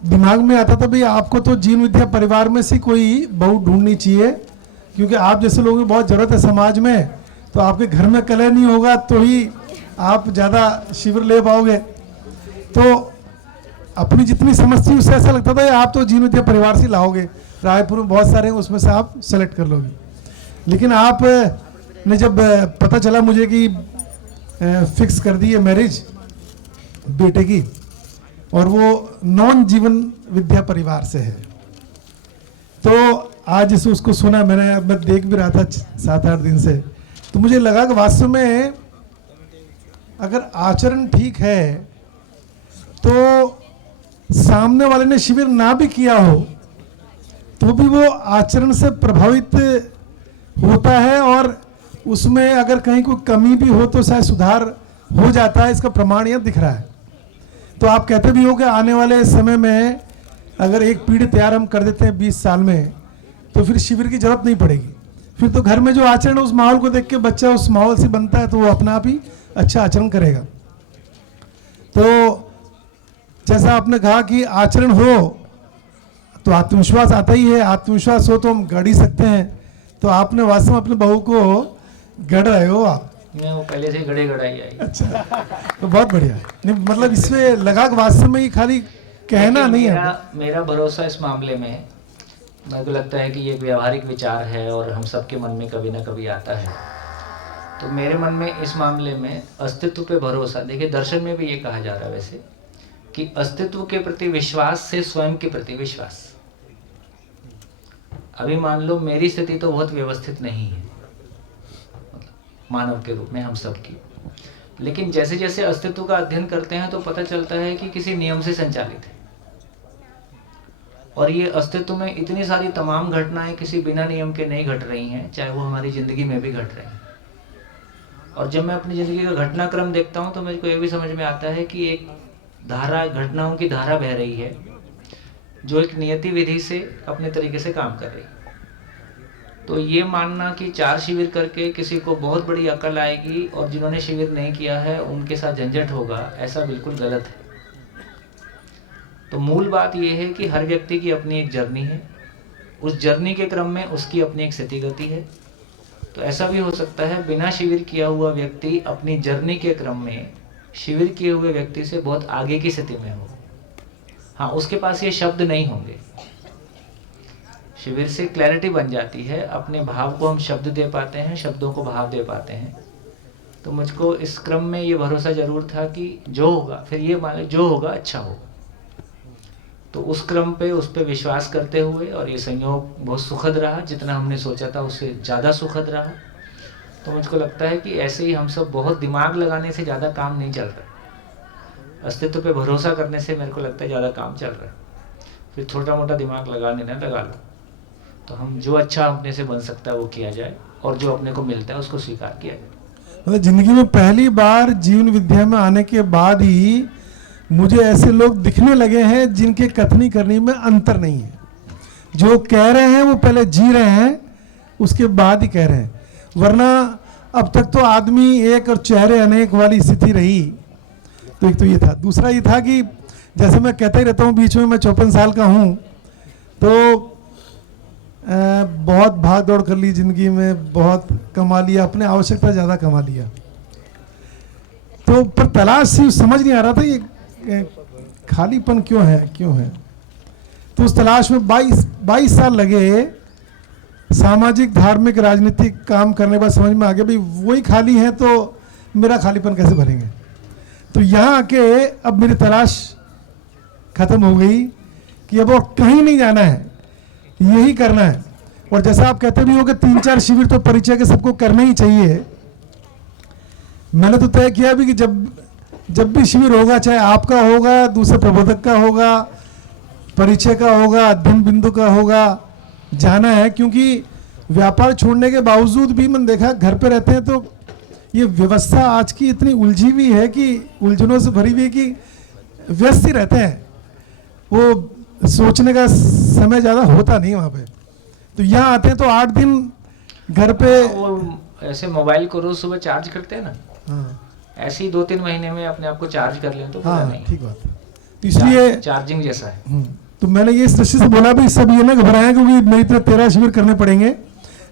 दिमाग में आता था भाई आपको तो जीवन विद्या परिवार में से कोई बहू ढूंढनी चाहिए, क्योंकि आप जैसे लोगों की बहुत ज़रूरत है समाज में। तो आपके घर में कलह नहीं होगा तो ही आप ज़्यादा शिविर ले पाओगे। तो अपनी जितनी समझ थी उससे ऐसा लगता था आप तो जीवन विद्या परिवार से लाओगे। रायपुर में बहुत सारे हैं, उसमें से आप सेलेक्ट कर लोगे। लेकिन आप ने जब पता चला मुझे कि फिक्स कर दी है मैरिज बेटे की, और वो नॉन जीवन विद्या परिवार से है, तो आज जैसे उसको सुना मैं देख भी रहा था 7-8 दिन से, तो मुझे लगा कि वास्तव में अगर आचरण ठीक है तो सामने वाले ने शिविर ना भी किया हो तो भी वो आचरण से प्रभावित होता है, और उसमें अगर कहीं कोई कमी भी हो तो शायद सुधार हो जाता है। इसका प्रमाण यह दिख रहा है। तो आप कहते भी हो कि आने वाले समय में अगर एक पीढ़ी तैयार हम कर देते हैं 20 साल में, तो फिर शिविर की जरूरत नहीं पड़ेगी। फिर तो घर में जो आचरण है उस माहौल को देख के बच्चा उस माहौल से बनता है, तो वो अपना आप ही अच्छा आचरण करेगा। तो जैसा आपने कहा कि आचरण हो तो आत्मविश्वास आता ही है, आत्मविश्वास हो तो हम गढ़ ही सकते हैं। तो आपने वास्तव में अपने बहू को गढ़ रहे हो आप। मैं वो पहले से गड़े गड़ाई आई। अच्छा, तो बहुत बढ़िया। नहीं मतलब इसमें लगा कि वास्तव में ये खाली कहना नहीं है। मेरा भरोसा इस मामले में, मेरे को लगता है कि ये एक व्यवहारिक विचार है और हम सबके मन में कभी ना कभी आता है। तो मेरे मन में इस मामले में अस्तित्व पे भरोसा, देखिए दर्शन में भी ये कहा जा रहा है वैसे कि अस्तित्व के प्रति विश्वास से स्वयं के प्रति विश्वास। अभी मान लो मेरी स्थिति तो बहुत व्यवस्थित नहीं है मानव के रूप में हम सब की, लेकिन जैसे जैसे अस्तित्व का अध्ययन करते हैं तो पता चलता है कि किसी नियम से संचालित है, और ये अस्तित्व में इतनी सारी तमाम घटनाएं किसी बिना नियम के नहीं घट रही हैं, चाहे वो हमारी जिंदगी में भी घट रही हैं। और जब मैं अपनी जिंदगी का घटनाक्रम देखता हूँ तो मेरे को ये भी समझ में आता है कि एक धारा, घटनाओं की धारा बह रही है जो एक नियति विधि से अपने तरीके से काम कर रही है। तो ये मानना कि 4 शिविर करके किसी को बहुत बड़ी अकल आएगी और जिन्होंने शिविर नहीं किया है उनके साथ झंझट होगा, ऐसा बिल्कुल गलत है। तो मूल बात यह है कि हर व्यक्ति की अपनी एक जर्नी है, उस जर्नी के क्रम में उसकी अपनी एक स्थिति गति है। तो ऐसा भी हो सकता है बिना शिविर किया हुआ व्यक्ति अपनी जर्नी के क्रम में शिविर किए हुए व्यक्ति से बहुत आगे की स्थिति में हो। हाँ, उसके पास ये शब्द नहीं होंगे। शिविर से क्लैरिटी बन जाती है, अपने भाव को हम शब्द दे पाते हैं, शब्दों को भाव दे पाते हैं। तो मुझको इस क्रम में ये भरोसा जरूर था कि जो होगा, फिर ये मान जो होगा अच्छा हो। तो उस क्रम पे उस पे विश्वास करते हुए, और ये संयोग बहुत सुखद रहा, जितना हमने सोचा था उससे ज़्यादा सुखद रहा। तो मुझको लगता है कि ऐसे ही हम सब बहुत दिमाग लगाने से ज़्यादा काम नहीं चल रहा, अस्तित्व पे भरोसा करने से मेरे को लगता है ज़्यादा काम चल रहा है। फिर छोटा मोटा दिमाग लगाने ना लगा लो, तो हम जो अच्छा अपने से बन सकता है वो किया जाए, और जो अपने को मिलता है उसको स्वीकार किया जाए। मतलब जिंदगी में पहली बार जीवन विद्या में आने के बाद ही मुझे ऐसे लोग दिखने लगे हैं जिनके कथनी करनी में अंतर नहीं है। जो कह रहे हैं वो पहले जी रहे हैं, उसके बाद ही कह रहे हैं। वरना अब तक तो आदमी एक और चेहरे अनेक वाली स्थिति रही। तो एक तो ये था। दूसरा ये था कि जैसे मैं कहता ही रहता हूँ बीच में, मैं 54 साल का हूँ, तो बहुत भाग दौड़ कर ली जिंदगी में, बहुत कमा लिया, अपने आवश्यकता ज़्यादा कमा लिया। तो पर तलाश से समझ नहीं आ रहा था ये खालीपन क्यों है। तो उस तलाश में 22 साल लगे। सामाजिक, धार्मिक, राजनीतिक काम करने के बाद समझ में आ गया भाई वही खाली है तो मेरा खालीपन कैसे भरेंगे। तो यहाँ आके अब मेरी तलाश खत्म हो गई कि अब और कहीं नहीं जाना है, यही करना है। और जैसा आप कहते भी हो कि 3-4 शिविर तो परिचय के सबको करना ही चाहिए। मैंने तो तय किया भी कि जब भी शिविर होगा, चाहे आपका होगा, दूसरे प्रबोधक का होगा, परिचय का होगा, अध्ययन बिंदु का होगा, जाना है। क्योंकि व्यापार छोड़ने के बावजूद भी मैंने देखा घर पे रहते हैं तो ये व्यवस्था आज की इतनी उलझी हुई है कि उलझनों से भरी हुई है कि व्यस्त ही रहते हैं, वो सोचने का समय ज़्यादा होता नहीं वहाँ पे। तो यहाँ आते हैं तो 8 दिन घर पे वो ऐसे मोबाइल को रोज सुबह चार्ज करते हैं ना, हाँ, ऐसे ही 2-3 महीने में अपने आप को चार्ज कर लें तो हाँ, नहीं, ठीक बात। तो इसलिए चार्जिंग जैसा है। तो मैंने ये इस दृष्टि से बोला भी सब ये ना घबराया क्योंकि मेरी तरह 13 शिविर करने पड़ेंगे।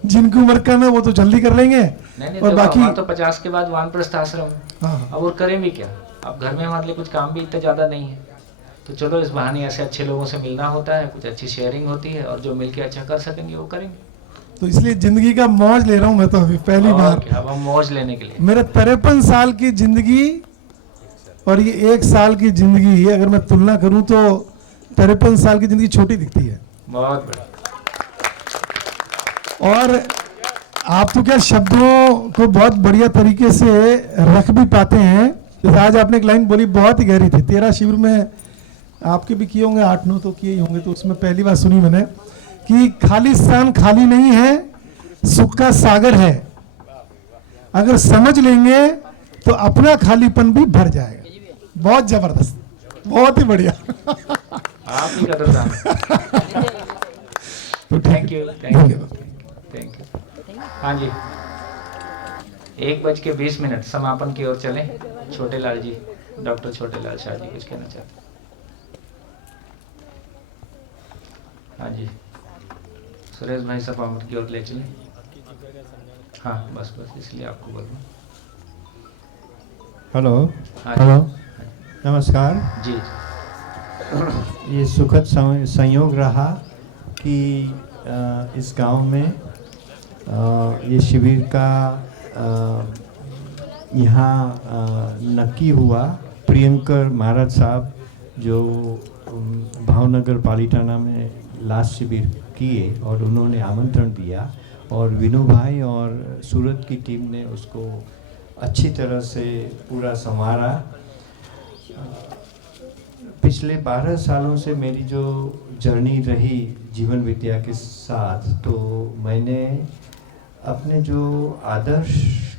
जिनकी उम्र कम है वो तो जल्दी कर लेंगे, नहीं, और बाकी तो 50 के बाद वानप्रस्थ आश्रम है। हाँ, अब और करें भी क्या, अब घर में हमारे लिए कुछ काम भी इतना ज़्यादा नहीं है, तो चलो इस बहाने ऐसे अच्छे लोगों से मिलना होता है, कुछ अच्छी शेयरिंग होती है, और जो मिलके अच्छा कर सकेंगे वो करेंगे। तो इसलिए जिंदगी का मौज ले रहा हूँ मैं तो अभी पहली बार। अब हम मौज लेने के लिए, मेरे 53 साल की जिंदगी और ये 1 साल की जिंदगी अगर मैं तुलना करूं तो 53 साल की जिंदगी छोटी दिखती है। बहुत बढ़िया। और आप तो क्या शब्दों को बहुत बढ़िया तरीके से रख भी पाते हैं। जैसे आज आपने एक लाइन बोली बहुत ही गहरी थी। 13 शिविर में आपके भी किए होंगे, 8-9 तो किए ही होंगे, तो उसमें पहली बार सुनी मैंने कि खाली स्थान खाली नहीं है, सुख का सागर है। अगर समझ लेंगे तो अपना खालीपन भी भर जाएगा। बहुत जबरदस्त, बहुत ही बढ़िया। आप ही कदरदान। तो thank you, thank you, thank you. हाँ जी, 1:20 समापन की ओर चलें। छोटे लाल जी, डॉक्टर छोटे लाल शाह जी कुछ कहना चाहते हैं? हाँ जी, सुरेश भाई समापन की ओर ले चलें। हाँ बस इसलिए आपको बोल रहा हूँ। हेलो, हाँ हेलो, नमस्कार जी। ये सुखद संयोग रहा कि इस गांव में ये शिविर का यहाँ नक्की हुआ। प्रियंकर महाराज साहब जो भावनगर पालिताना में लास्ट शिविर किए और उन्होंने आमंत्रण दिया, और विनू भाई और सूरत की टीम ने उसको अच्छी तरह से पूरा संवारा। पिछले 12 सालों से मेरी जो जर्नी रही जीवन विद्या के साथ, तो मैंने अपने जो आदर्श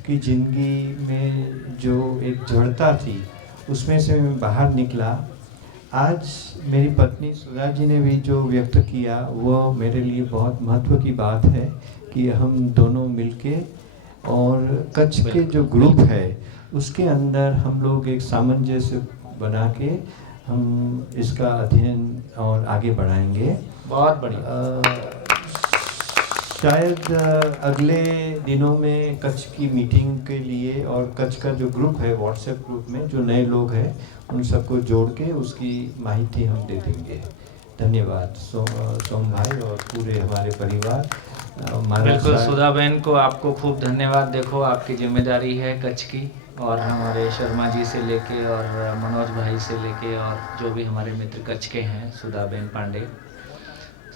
की ज़िंदगी में जो एक जड़ता थी उसमें से मैं बाहर निकला। आज मेरी पत्नी सुधा जी ने भी जो व्यक्त किया वो मेरे लिए बहुत महत्व की बात है कि हम दोनों मिलके और कच्छ के जो ग्रुप है उसके अंदर हम लोग एक सामंजस्य बना के हम इसका अध्ययन और आगे बढ़ाएंगे। बहुत बढ़िया। शायद अगले दिनों में कच्छ की मीटिंग के लिए और कच्छ का जो ग्रुप है व्हाट्सएप ग्रुप में जो नए लोग हैं उन सबको जोड़ के उसकी माहिती हम दे देंगे। धन्यवाद सोम भाई और पूरे हमारे परिवार। बिल्कुल सुधा बहन को आपको खूब धन्यवाद। देखो आपकी जिम्मेदारी है कच्छ की, और हमारे शर्मा जी से लेके और मनोज भाई से लेके और जो भी हमारे मित्र कच्छ के हैं, सुधा बहन पांडे,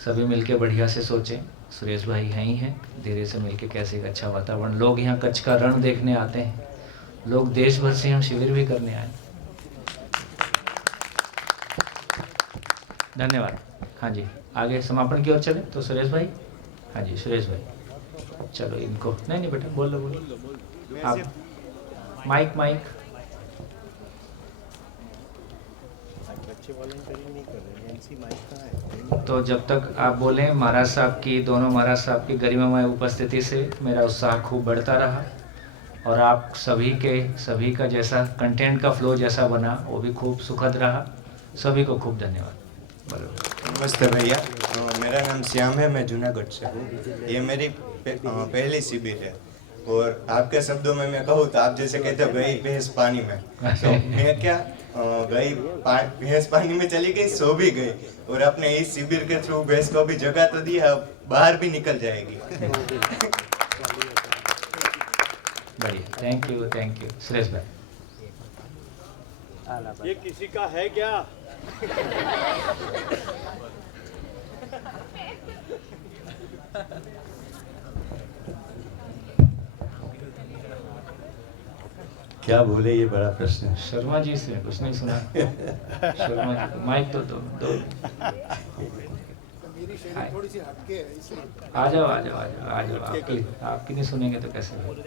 सभी मिलके बढ़िया से सोचें। सुरेश भाई हैं ही हैं, धीरे से मिलके कैसे एक अच्छा वातावरण। लोग यहाँ कच्छ का रण देखने आते हैं, लोग देश भर से हम शिविर भी करने आए। धन्यवाद। हाँ जी, आगे समापन की ओर चले तो सुरेश भाई। हाँ जी सुरेश भाई, चलो इनको नहीं बेटा बोलो आप माइक। तो जब तक आप बोलें, महाराज साहब की, दोनों महाराज साहब की गरिमामय उपस्थिति से मेरा उत्साह खूब बढ़ता रहा, और आप सभी का जैसा कंटेंट का फ्लो जैसा बना वो भी खूब सुखद रहा। सभी को खूब धन्यवाद। नमस्ते भैया, मेरा नाम श्याम है, मैं जूनागढ़ से हूँ। ये मेरी पहली शिविर है, और आपके शब्दों में मैं कहूँ तो आप जैसे कहते हो गई भैंस पानी में, तो मैं क्या गई भैंस पानी में चली गई, सो भी गई, और अपने इस शिविर के थ्रू भैंस को भी जगह तो दी है, बाहर भी निकल जाएगी। बढ़िया, थैंक यू सुरेश भाई। ये किसी का है क्या? क्या बोले, ये बड़ा प्रश्न है। शर्मा जी से कुछ नहीं सुना। शर्मा जी माइक तो दो। थोड़ी सी हटके है इसलिए। आ जाओ आपकी नहीं सुनेंगे तो कैसे होगा।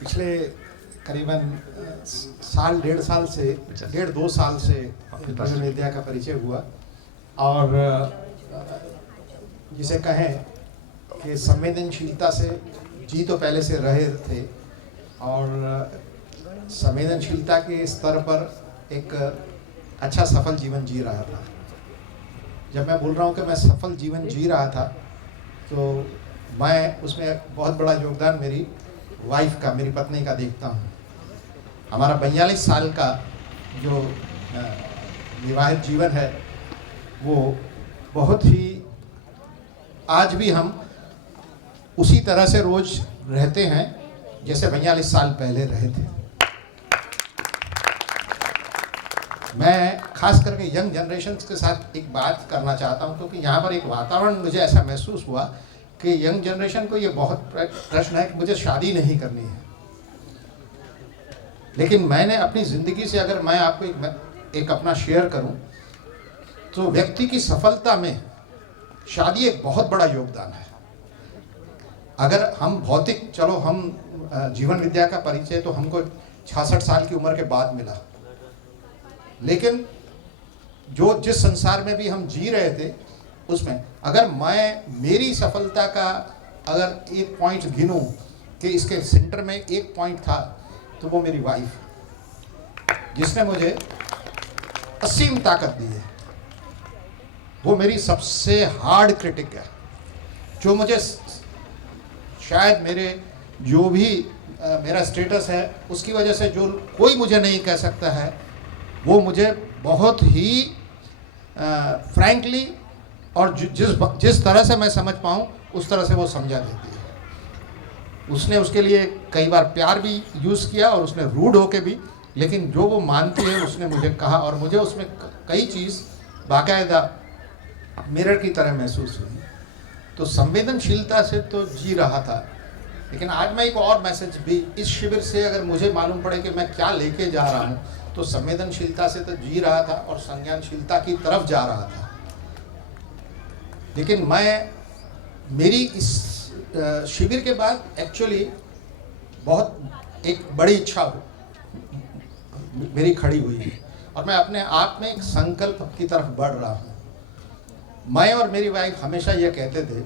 पिछले करीबन साल 1.5 साल से जीवन विद्या का परिचय हुआ, और जिसे कहें कि संवेदनशीलता से जी तो पहले से रहे थे, और संवेदनशीलता के स्तर पर एक अच्छा सफल जीवन जी रहा था। जब मैं बोल रहा हूँ कि मैं सफल जीवन जी रहा था, तो मैं उसमें बहुत बड़ा योगदान मेरी वाइफ का, मेरी पत्नी का देखता हूँ। हमारा 42 साल का जो विवाहित जीवन है वो बहुत ही, आज भी हम उसी तरह से रोज रहते हैं जैसे 42 साल पहले रहे थे। मैं खास करके यंग जनरेशन के साथ एक बात करना चाहता हूं, क्योंकि यहाँ पर एक वातावरण मुझे ऐसा महसूस हुआ कि यंग जनरेशन को ये बहुत प्रश्न है कि मुझे शादी नहीं करनी है। लेकिन मैंने अपनी ज़िंदगी से अगर मैं आपको एक अपना शेयर करूं तो व्यक्ति की सफलता में शादी एक बहुत बड़ा योगदान है। अगर हम भौतिक, चलो हम जीवन विद्या का परिचय तो हमको 66 साल की उम्र के बाद मिला, लेकिन जो जिस संसार में भी हम जी रहे थे उसमें अगर मैं मेरी सफलता का अगर एक पॉइंट गिनूं कि इसके सेंटर में एक पॉइंट था तो वो मेरी वाइफ, जिसने मुझे असीम ताकत दी है। वो मेरी सबसे हार्ड क्रिटिक है, जो मुझे शायद मेरे जो भी मेरा स्टेटस है उसकी वजह से जो कोई मुझे नहीं कह सकता है, वो मुझे बहुत ही फ्रैंकली और जिस तरह से मैं समझ पाऊँ उस तरह से वो समझा देती है। उसने उसके लिए कई बार प्यार भी यूज़ किया और उसने रूड होके भी, लेकिन जो वो मानती है उसने मुझे कहा और मुझे उसमें कई चीज़ बाकायदा मिरर की तरह महसूस हुई। तो संवेदनशीलता से तो जी रहा था, लेकिन आज मैं एक और मैसेज भी इस शिविर से अगर मुझे मालूम पड़े कि मैं क्या लेके जा रहा हूँ, तो संवेदनशीलता से तो जी रहा था और संज्ञानशीलता की तरफ जा रहा था। लेकिन मेरी इस शिविर के बाद एक्चुअली बहुत एक बड़ी इच्छा मेरी खड़ी हुई है और मैं अपने आप में एक संकल्प की तरफ बढ़ रहा हूँ। मैं और मेरी वाइफ हमेशा ये कहते थे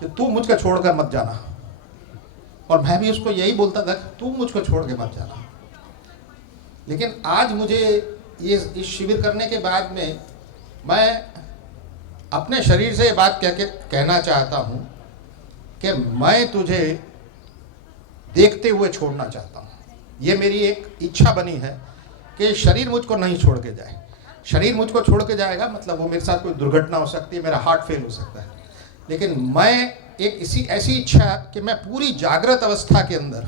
कि तू मुझको छोड़कर मत जाना, और मैं भी उसको यही बोलता था कि तू मुझको छोड़ के मत जाना। लेकिन आज मुझे इस शिविर करने के बाद में मैं अपने शरीर से ये बात कहना चाहता हूँ कि मैं तुझे देखते हुए छोड़ना चाहता हूँ। ये मेरी एक इच्छा बनी है कि शरीर मुझको नहीं छोड़ के जाए। शरीर मुझको छोड़ के जाएगा मतलब वो मेरे साथ कोई दुर्घटना हो सकती है, मेरा हार्ट फेल हो सकता है, लेकिन मैं एक ऐसी इच्छा कि मैं पूरी जागृत अवस्था के अंदर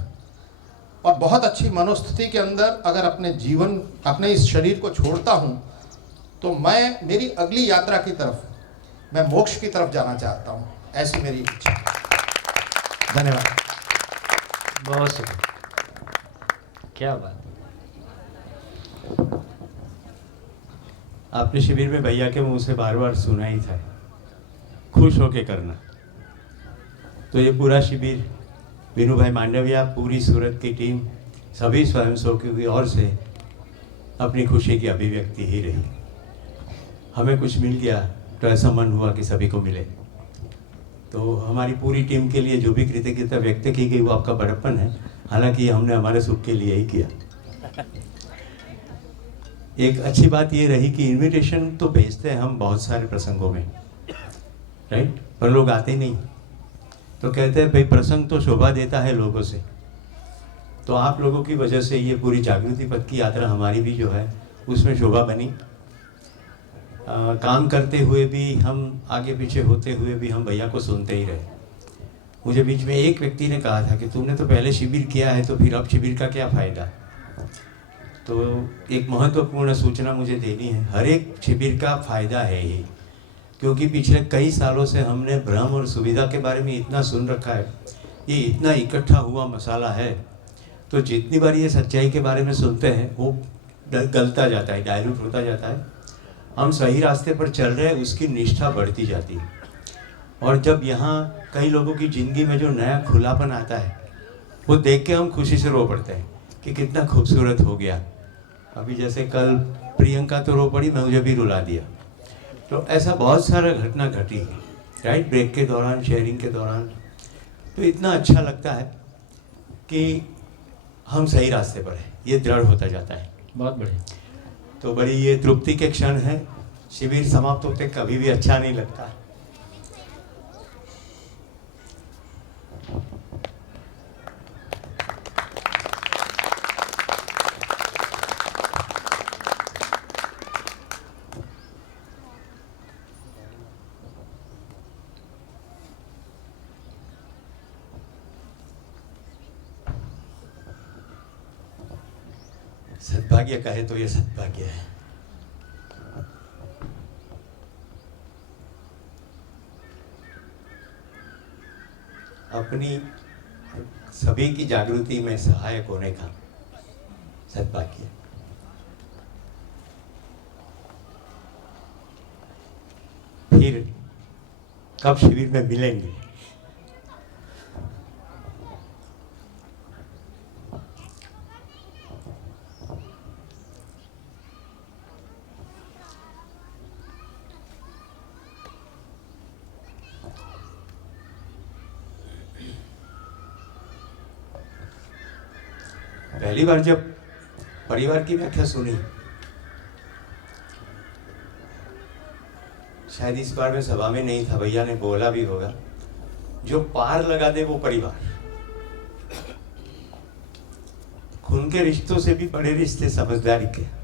और बहुत अच्छी मनोस्थिति के अंदर अगर अपने इस शरीर को छोड़ता हूँ तो मैं मेरी अगली यात्रा की तरफ, मैं मोक्ष की तरफ जाना चाहता हूँ। ऐसी मेरी इच्छा। धन्यवाद। बहुत शुक्रिया, क्या बात। आपने शिविर में भैया के मुंह से बार बार सुना ही था, खुश होके करना। तो ये पूरा शिविर विनू भाई मांडविया, पूरी सूरत की टीम, सभी स्वयंसेवकों की ओर से अपनी खुशी की अभिव्यक्ति ही रही। हमें कुछ मिल गया तो ऐसा मन हुआ कि सभी को मिले। तो हमारी पूरी टीम के लिए जो भी कृतज्ञता व्यक्त की गई वो आपका बड़प्पन है, हालांकि हमने हमारे सुख के लिए ही किया। एक अच्छी बात ये रही कि इनविटेशन तो भेजते हैं हम बहुत सारे प्रसंगों में, राइट, पर लोग आते नहीं। तो कहते हैं भाई प्रसंग तो शोभा देता है लोगों से। तो आप लोगों की वजह से ये पूरी जागृति पथ की यात्रा हमारी भी जो है उसमें शोभा बनी। काम करते हुए भी, हम आगे पीछे होते हुए भी हम भैया को सुनते ही रहे। मुझे बीच में एक व्यक्ति ने कहा था कि तुमने तो पहले शिविर किया है तो फिर अब शिविर का क्या फ़ायदा। तो एक महत्वपूर्ण सूचना मुझे देनी है, हर एक शिविर का फ़ायदा है ही, क्योंकि पिछले कई सालों से हमने भ्रम और सुविधा के बारे में इतना सुन रखा है, ये इतना इकट्ठा हुआ मसाला है, तो जितनी बार ये सच्चाई के बारे में सुनते हैं वो गलता जाता है, डाइल्यूट होता जाता है। हम सही रास्ते पर चल रहे हैं, उसकी निष्ठा बढ़ती जाती है। और जब यहाँ कई लोगों की ज़िंदगी में जो नया खुलापन आता है वो देख के हम खुशी से रो पड़ते हैं कि कितना खूबसूरत हो गया। अभी जैसे कल प्रियंका तो रो पड़ी, मुझे भी रुला दिया। तो ऐसा बहुत सारा घटना घटी है, राइट, ब्रेक के दौरान, शेयरिंग के दौरान। तो इतना अच्छा लगता है कि हम सही रास्ते पर हैं, ये दृढ़ होता जाता है। बहुत बढ़िया। तो बड़ी ये तृप्ति के क्षण है। शिविर समाप्त होते कभी भी अच्छा नहीं लगता। सद्भाग्य कहे तो ये सद्भाग्य है। अपनी सभी की जागृति में सहायक होने का सद्भाग्य। फिर कब शिविर में मिलेंगे? पहली बार जब परिवार की व्याख्या सुनी, शायद इस बार मैं सभा में नहीं था, भैया ने बोला भी होगा, जो पार लगा दे वो परिवार। खून के रिश्तों से भी बड़े रिश्ते समझदारी के।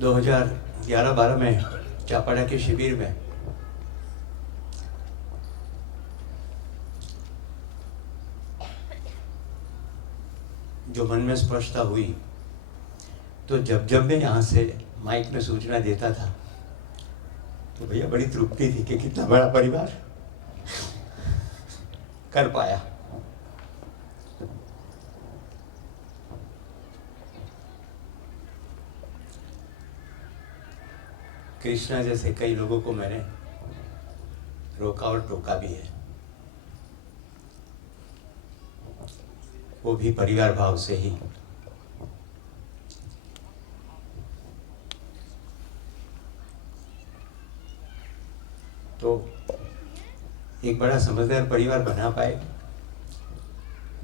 दो 2011-12 में चापाड़ा के शिविर में जो मन में स्पष्टता हुई, तो जब मैं यहाँ से माइक में सूचना देता था तो भैया बड़ी तृप्ति थी कि कितना बड़ा परिवार कर पाया। कृष्णा जैसे कई लोगों को मैंने रोका और टोका भी है, वो भी परिवार भाव से ही। तो एक बड़ा समझदार परिवार बना पाए,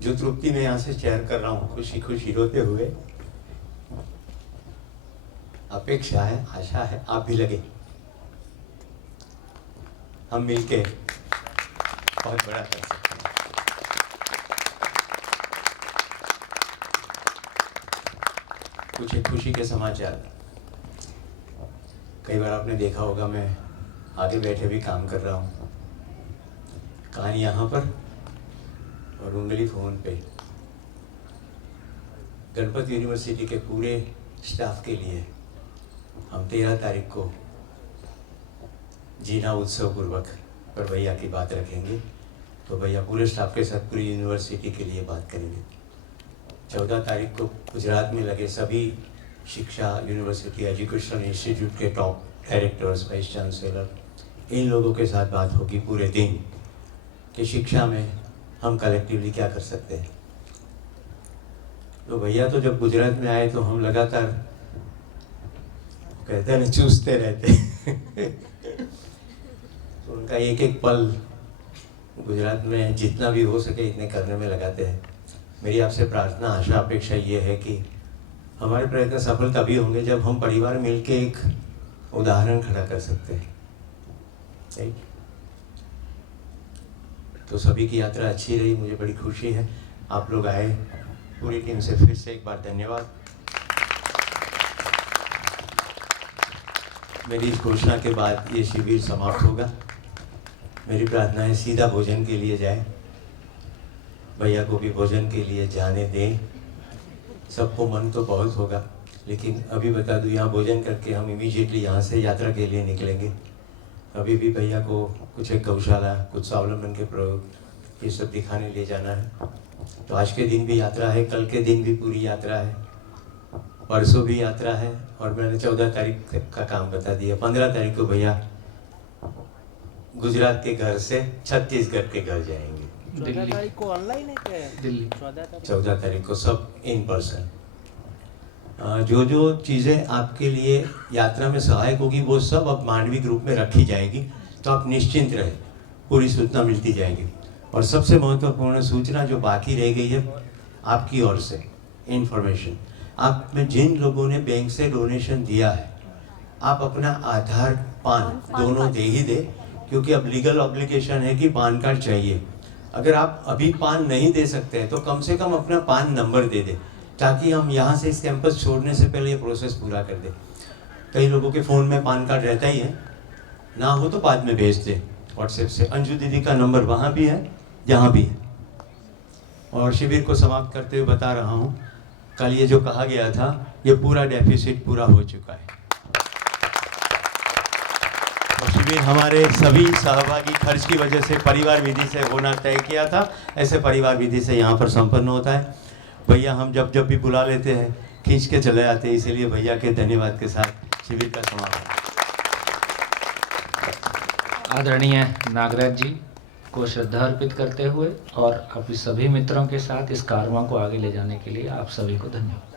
जो तृप्ति में यहाँ से शेयर कर रहा हूँ, खुशी खुशी रोते हुए। अपेक्षा है, आशा है आप भी लगे, हम मिलके बहुत बड़ा कर सकते हैं। कुछ एक खुशी के समाचार। कई बार आपने देखा होगा, मैं आगे बैठे भी काम कर रहा हूँ, कान यहाँ पर और उंगली फोन पे। गणपत यूनिवर्सिटी के पूरे स्टाफ के लिए हम 13 तारीख को जीना उत्सव पूर्वक पर भैया की बात रखेंगे। तो भैया पूरे स्टाफ के साथ पूरी यूनिवर्सिटी के लिए बात करेंगे। 14 तारीख को गुजरात में लगे सभी शिक्षा यूनिवर्सिटी एजुकेशनल इंस्टीट्यूट के टॉप डायरेक्टर्स, वाइस चांसलर, इन लोगों के साथ बात होगी पूरे दिन कि शिक्षा में हम कलेक्टिवली क्या कर सकते हैं। तो भैया तो जब गुजरात में आए तो हम लगातार कहते हैं चूसते रहते तो उनका एक एक पल गुजरात में जितना भी हो सके इतने करने में लगाते हैं। मेरी आपसे प्रार्थना, आशा, अपेक्षा ये है कि हमारे प्रयत्न सफल तभी होंगे जब हम परिवार मिलके एक उदाहरण खड़ा कर सकते हैं। राइट? तो सभी की यात्रा अच्छी रही, मुझे बड़ी खुशी है आप लोग आए। पूरी टीम से फिर से एक बार धन्यवाद। मेरी इस घोषणा के बाद ये शिविर समाप्त होगा। मेरी प्रार्थना है सीधा भोजन के लिए जाए, भैया को भी भोजन के लिए जाने दें। सबको मन तो बहुत होगा, लेकिन अभी बता दूं, यहाँ भोजन करके हम इमीडिएटली यहाँ से यात्रा के लिए निकलेंगे। अभी भी भैया को कुछ एक गौशाला, कुछ स्वावलंबन के प्रयोग, ये सब दिखाने ले जाना है। तो आज के दिन भी यात्रा है, कल के दिन भी पूरी यात्रा है, परसों भी यात्रा है, और मैंने 14 तारीख का काम बता दिया। 15 तारीख को भैया गुजरात के घर से छत्तीसगढ़ के घर जाएंगे। 14 तारीख को ऑनलाइन है क्या? दिल्ली 14 तारीख को सब इन पर्सन। जो जो चीज़ें आपके लिए यात्रा में सहायक होगी वो सब अब मांडवी ग्रुप में रखी जाएगी, तो आप निश्चिंत रहे, पूरी सूचना मिलती जाएगी। और सबसे महत्वपूर्ण सूचना जो बाकी रह गई है आपकी ओर से इन्फॉर्मेशन, आप में जिन लोगों ने बैंक से डोनेशन दिया है, आप अपना आधार पान दोनों दे ही दे, क्योंकि अब लीगल ऑब्लिगेशन है कि पान कार्ड चाहिए। अगर आप अभी पान नहीं दे सकते हैं तो कम से कम अपना पान नंबर दे दे, ताकि हम यहाँ से इस कैंपस छोड़ने से पहले ये प्रोसेस पूरा कर दें। कई लोगों के फ़ोन में पान कार्ड रहता ही है, ना हो तो बाद में भेज दें व्हाट्सएप से। अंजू दीदी का नंबर वहाँ भी है, यहाँ भी है। और शिविर को समाप्त करते हुए बता रहा हूँ, कल ये जो कहा गया था, ये पूरा डेफिसिट पूरा हो चुका है। और शिविर हमारे सभी सहभागी खर्च की वजह से परिवार विधि से होना तय किया था, ऐसे परिवार विधि से यहाँ पर संपन्न होता है। भैया हम जब जब भी बुला लेते हैं खींच के चले आते हैं, इसीलिए भैया के धन्यवाद के साथ शिविर का समापन। आदरणीय नागराज जी को श्रद्धा अर्पित करते हुए और अपने सभी मित्रों के साथ इस कारवां को आगे ले जाने के लिए आप सभी को धन्यवाद।